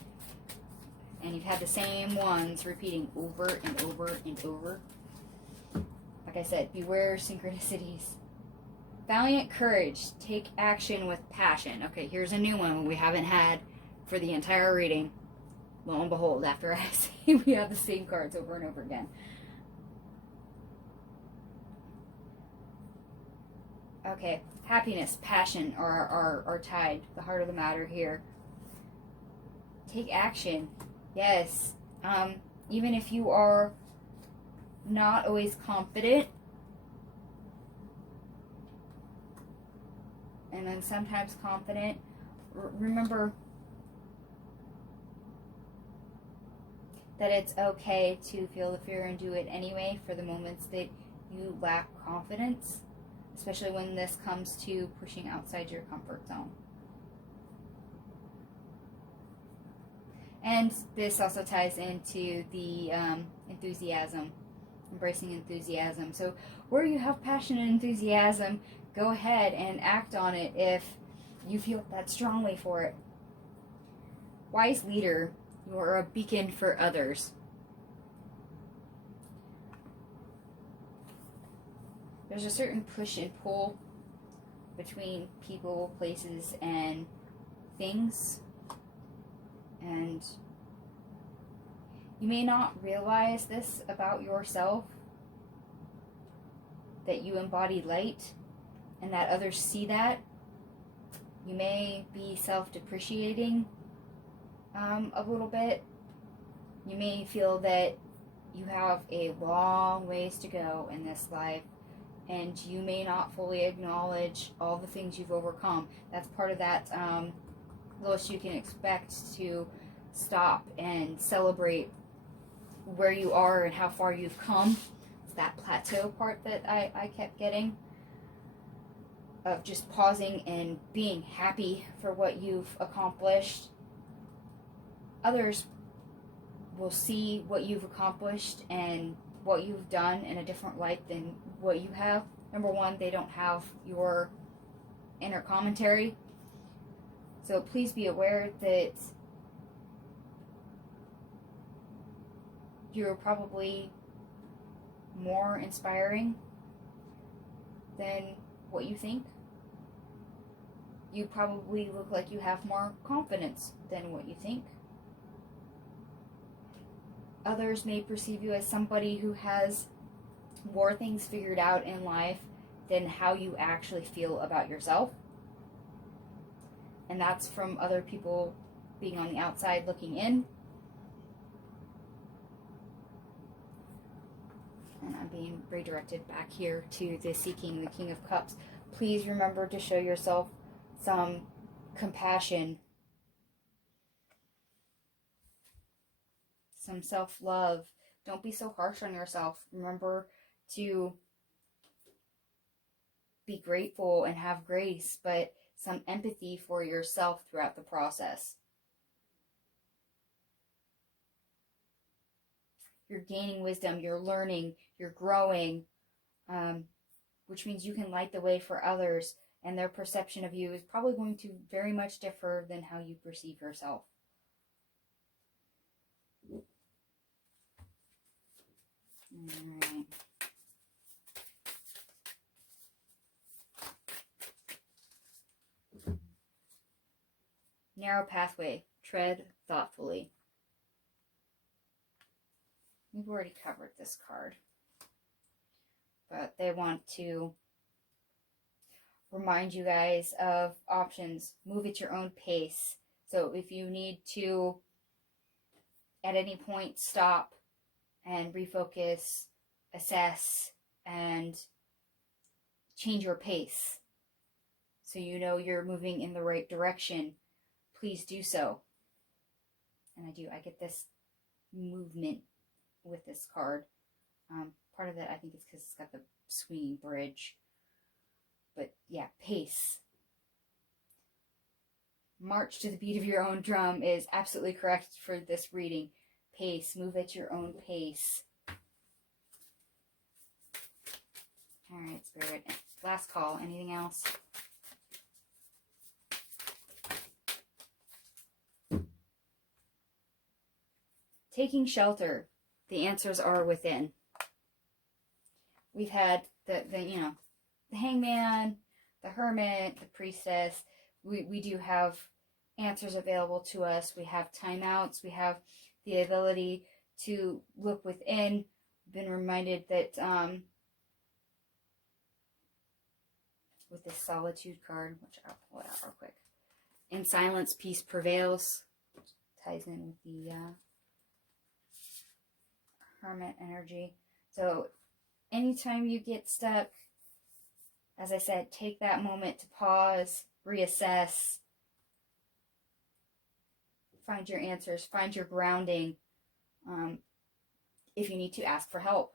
And you've had the same ones repeating over and over and over. Like I said, beware synchronicities. Valiant courage. Take action with passion. Okay, here's a new one we haven't had for the entire reading. Lo and behold, after I say we have the same cards over and over again. Okay, happiness, passion are tied. The heart of the matter here. Take action. Yes. Even if you are not always confident, and then sometimes confident, remember that it's okay to feel the fear and do it anyway for the moments that you lack confidence, especially when this comes to pushing outside your comfort zone. And this also ties into the enthusiasm, embracing enthusiasm. So where you have passion and enthusiasm, go ahead and act on it if you feel that strongly for it. Wise leader, you are a beacon for others. There's a certain push and pull between people, places, and things. And you may not realize this about yourself, that you embody light and that others see that. You may be self-depreciating a little bit. You may feel that you have a long ways to go in this life, and you may not fully acknowledge all the things you've overcome. That's part of that lowest you can expect, to stop and celebrate where you are and how far you've come. It's that plateau part that I kept getting, of just pausing and being happy for what you've accomplished. Others will see what you've accomplished and what you've done in a different light than what you have. Number one, they don't have your inner commentary. So please be aware that you're probably more inspiring than what you think. You probably look like you have more confidence than what you think. Others may perceive you as somebody who has more things figured out in life than how you actually feel about yourself. And that's from other people being on the outside looking in. And I'm being redirected back here to the seeking the King of Cups. Please remember to show yourself some compassion, some self-love. Don't be so harsh on yourself. Remember to be grateful and have grace, but some empathy for yourself throughout the process. You're gaining wisdom, you're learning, you're growing, which means you can light the way for others, and their perception of you is probably going to very much differ than how you perceive yourself. Alright. Narrow pathway. Tread thoughtfully. We've already covered this card. But they want to remind you guys of options. Move at your own pace. So if you need to, at any point, stop and refocus, assess, and change your pace so you know you're moving in the right direction, please do so. And I get this movement with this card. Part of it, I think, is because it's got the swinging bridge. But yeah, pace. March to the beat of your own drum is absolutely correct for this reading. Pace. Move at your own pace. Alright, Spirit. Last call. Anything else? Taking shelter. The answers are within. We've had the hangman, the hermit, the priestess. We do have answers available to us. We have timeouts. We have the ability to look within. Been reminded that with this solitude card, which I'll pull it out real quick. In silence, peace prevails. Ties in with the hermit energy. So anytime you get stuck, as I said, take that moment to pause, reassess, find your answers, find your grounding. If you need to, ask for help.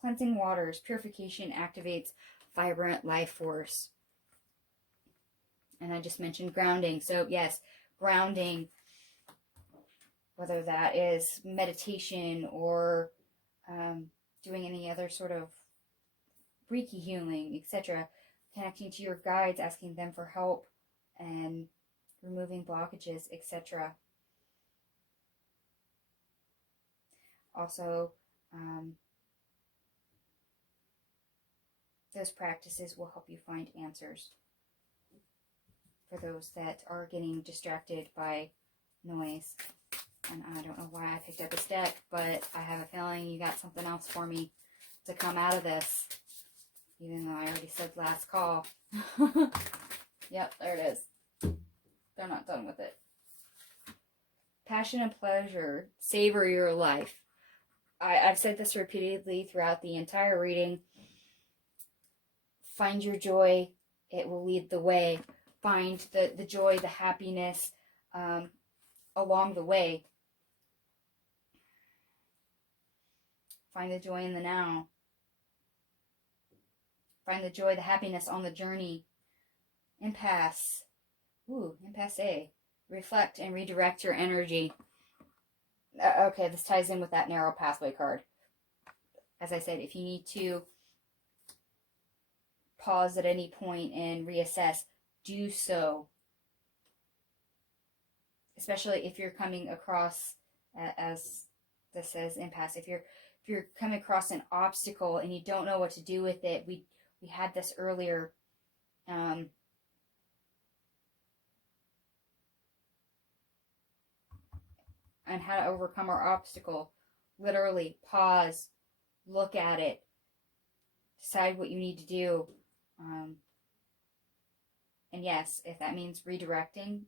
Cleansing waters, purification activates vibrant life force. And I just mentioned grounding. So yes, grounding, whether that is meditation or doing any other sort of Reiki healing, etc. Connecting to your guides, asking them for help, and removing blockages, etc. Also, those practices will help you find answers for those that are getting distracted by noise. And I don't know why I picked up this deck, but I have a feeling you got something else for me to come out of this. Even though I already said last call. Yep, there it is. They're not done with it. Passion and pleasure. Savor your life. I've said this repeatedly throughout the entire reading. Find your joy. It will lead the way. Find the joy, the happiness along the way. Find the joy in the now. Find the joy, the happiness on the journey. Impasse. Impasse. Reflect and redirect your energy. Okay, this ties in with that narrow pathway card. As I said, if you need to pause at any point and reassess, do so. Especially if you're coming across, as this says, impasse. If you're coming across an obstacle and you don't know what to do with it, we had this earlier. And how to overcome our obstacle. Literally pause, look at it, decide what you need to do. And yes, if that means redirecting,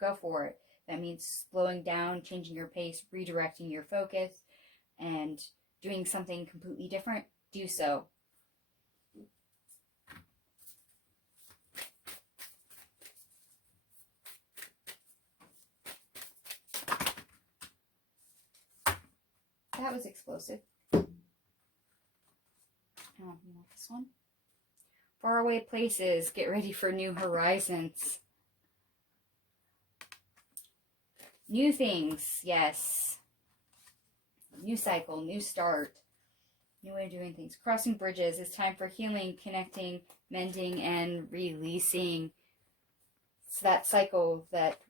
go for it. That means slowing down, changing your pace, redirecting your focus, and doing something completely different, do so. That was explosive. Oh, you want this one? Faraway places, get ready for new horizons. New things, yes. New cycle, new start. New way of doing things. Crossing bridges, it's time for healing, connecting, mending, and releasing. It's that cycle, that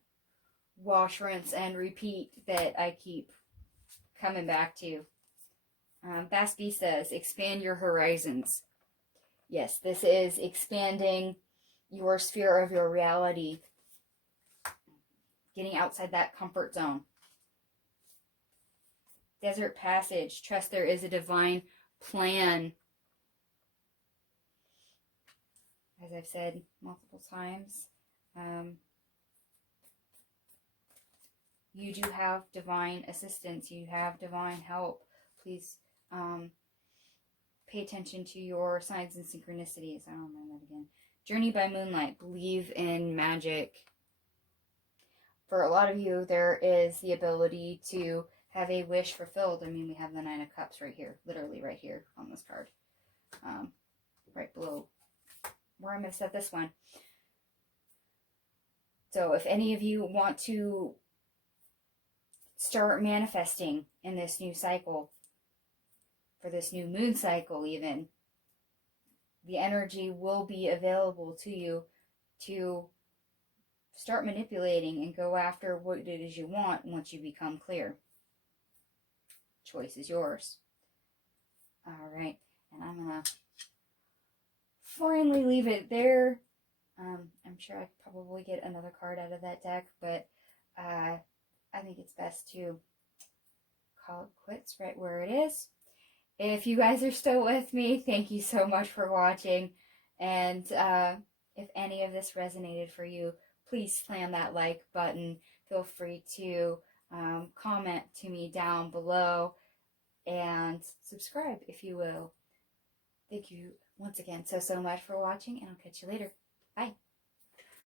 wash, rinse, and repeat that I keep coming back to. Basby says, expand your horizons. Yes, this is expanding your sphere of your reality. Getting outside that comfort zone. Desert passage. Trust there is a divine plan. As I've said multiple times, you do have divine assistance. You have divine help. Please pay attention to your signs and synchronicities. I don't remember that again. Journey by moonlight. Believe in magic. For a lot of you, there is the ability to have a wish fulfilled. I mean, we have the Nine of Cups right here. Literally right here on this card. Right below where I'm going to set this one. So if any of you want to start manifesting in this new cycle, for this new moon cycle even, the energy will be available to you to start manipulating and go after what it is you want once you become clear. Choice is yours. All right, and I'm going to finally leave it there. I'm sure I could probably get another card out of that deck, but I think it's best to call it quits right where it is. If you guys are still with me, thank you so much for watching. And if any of this resonated for you, please slam that like button. Feel free to comment to me down below and subscribe if you will. Thank you once again so much for watching, and I'll catch you later. Bye.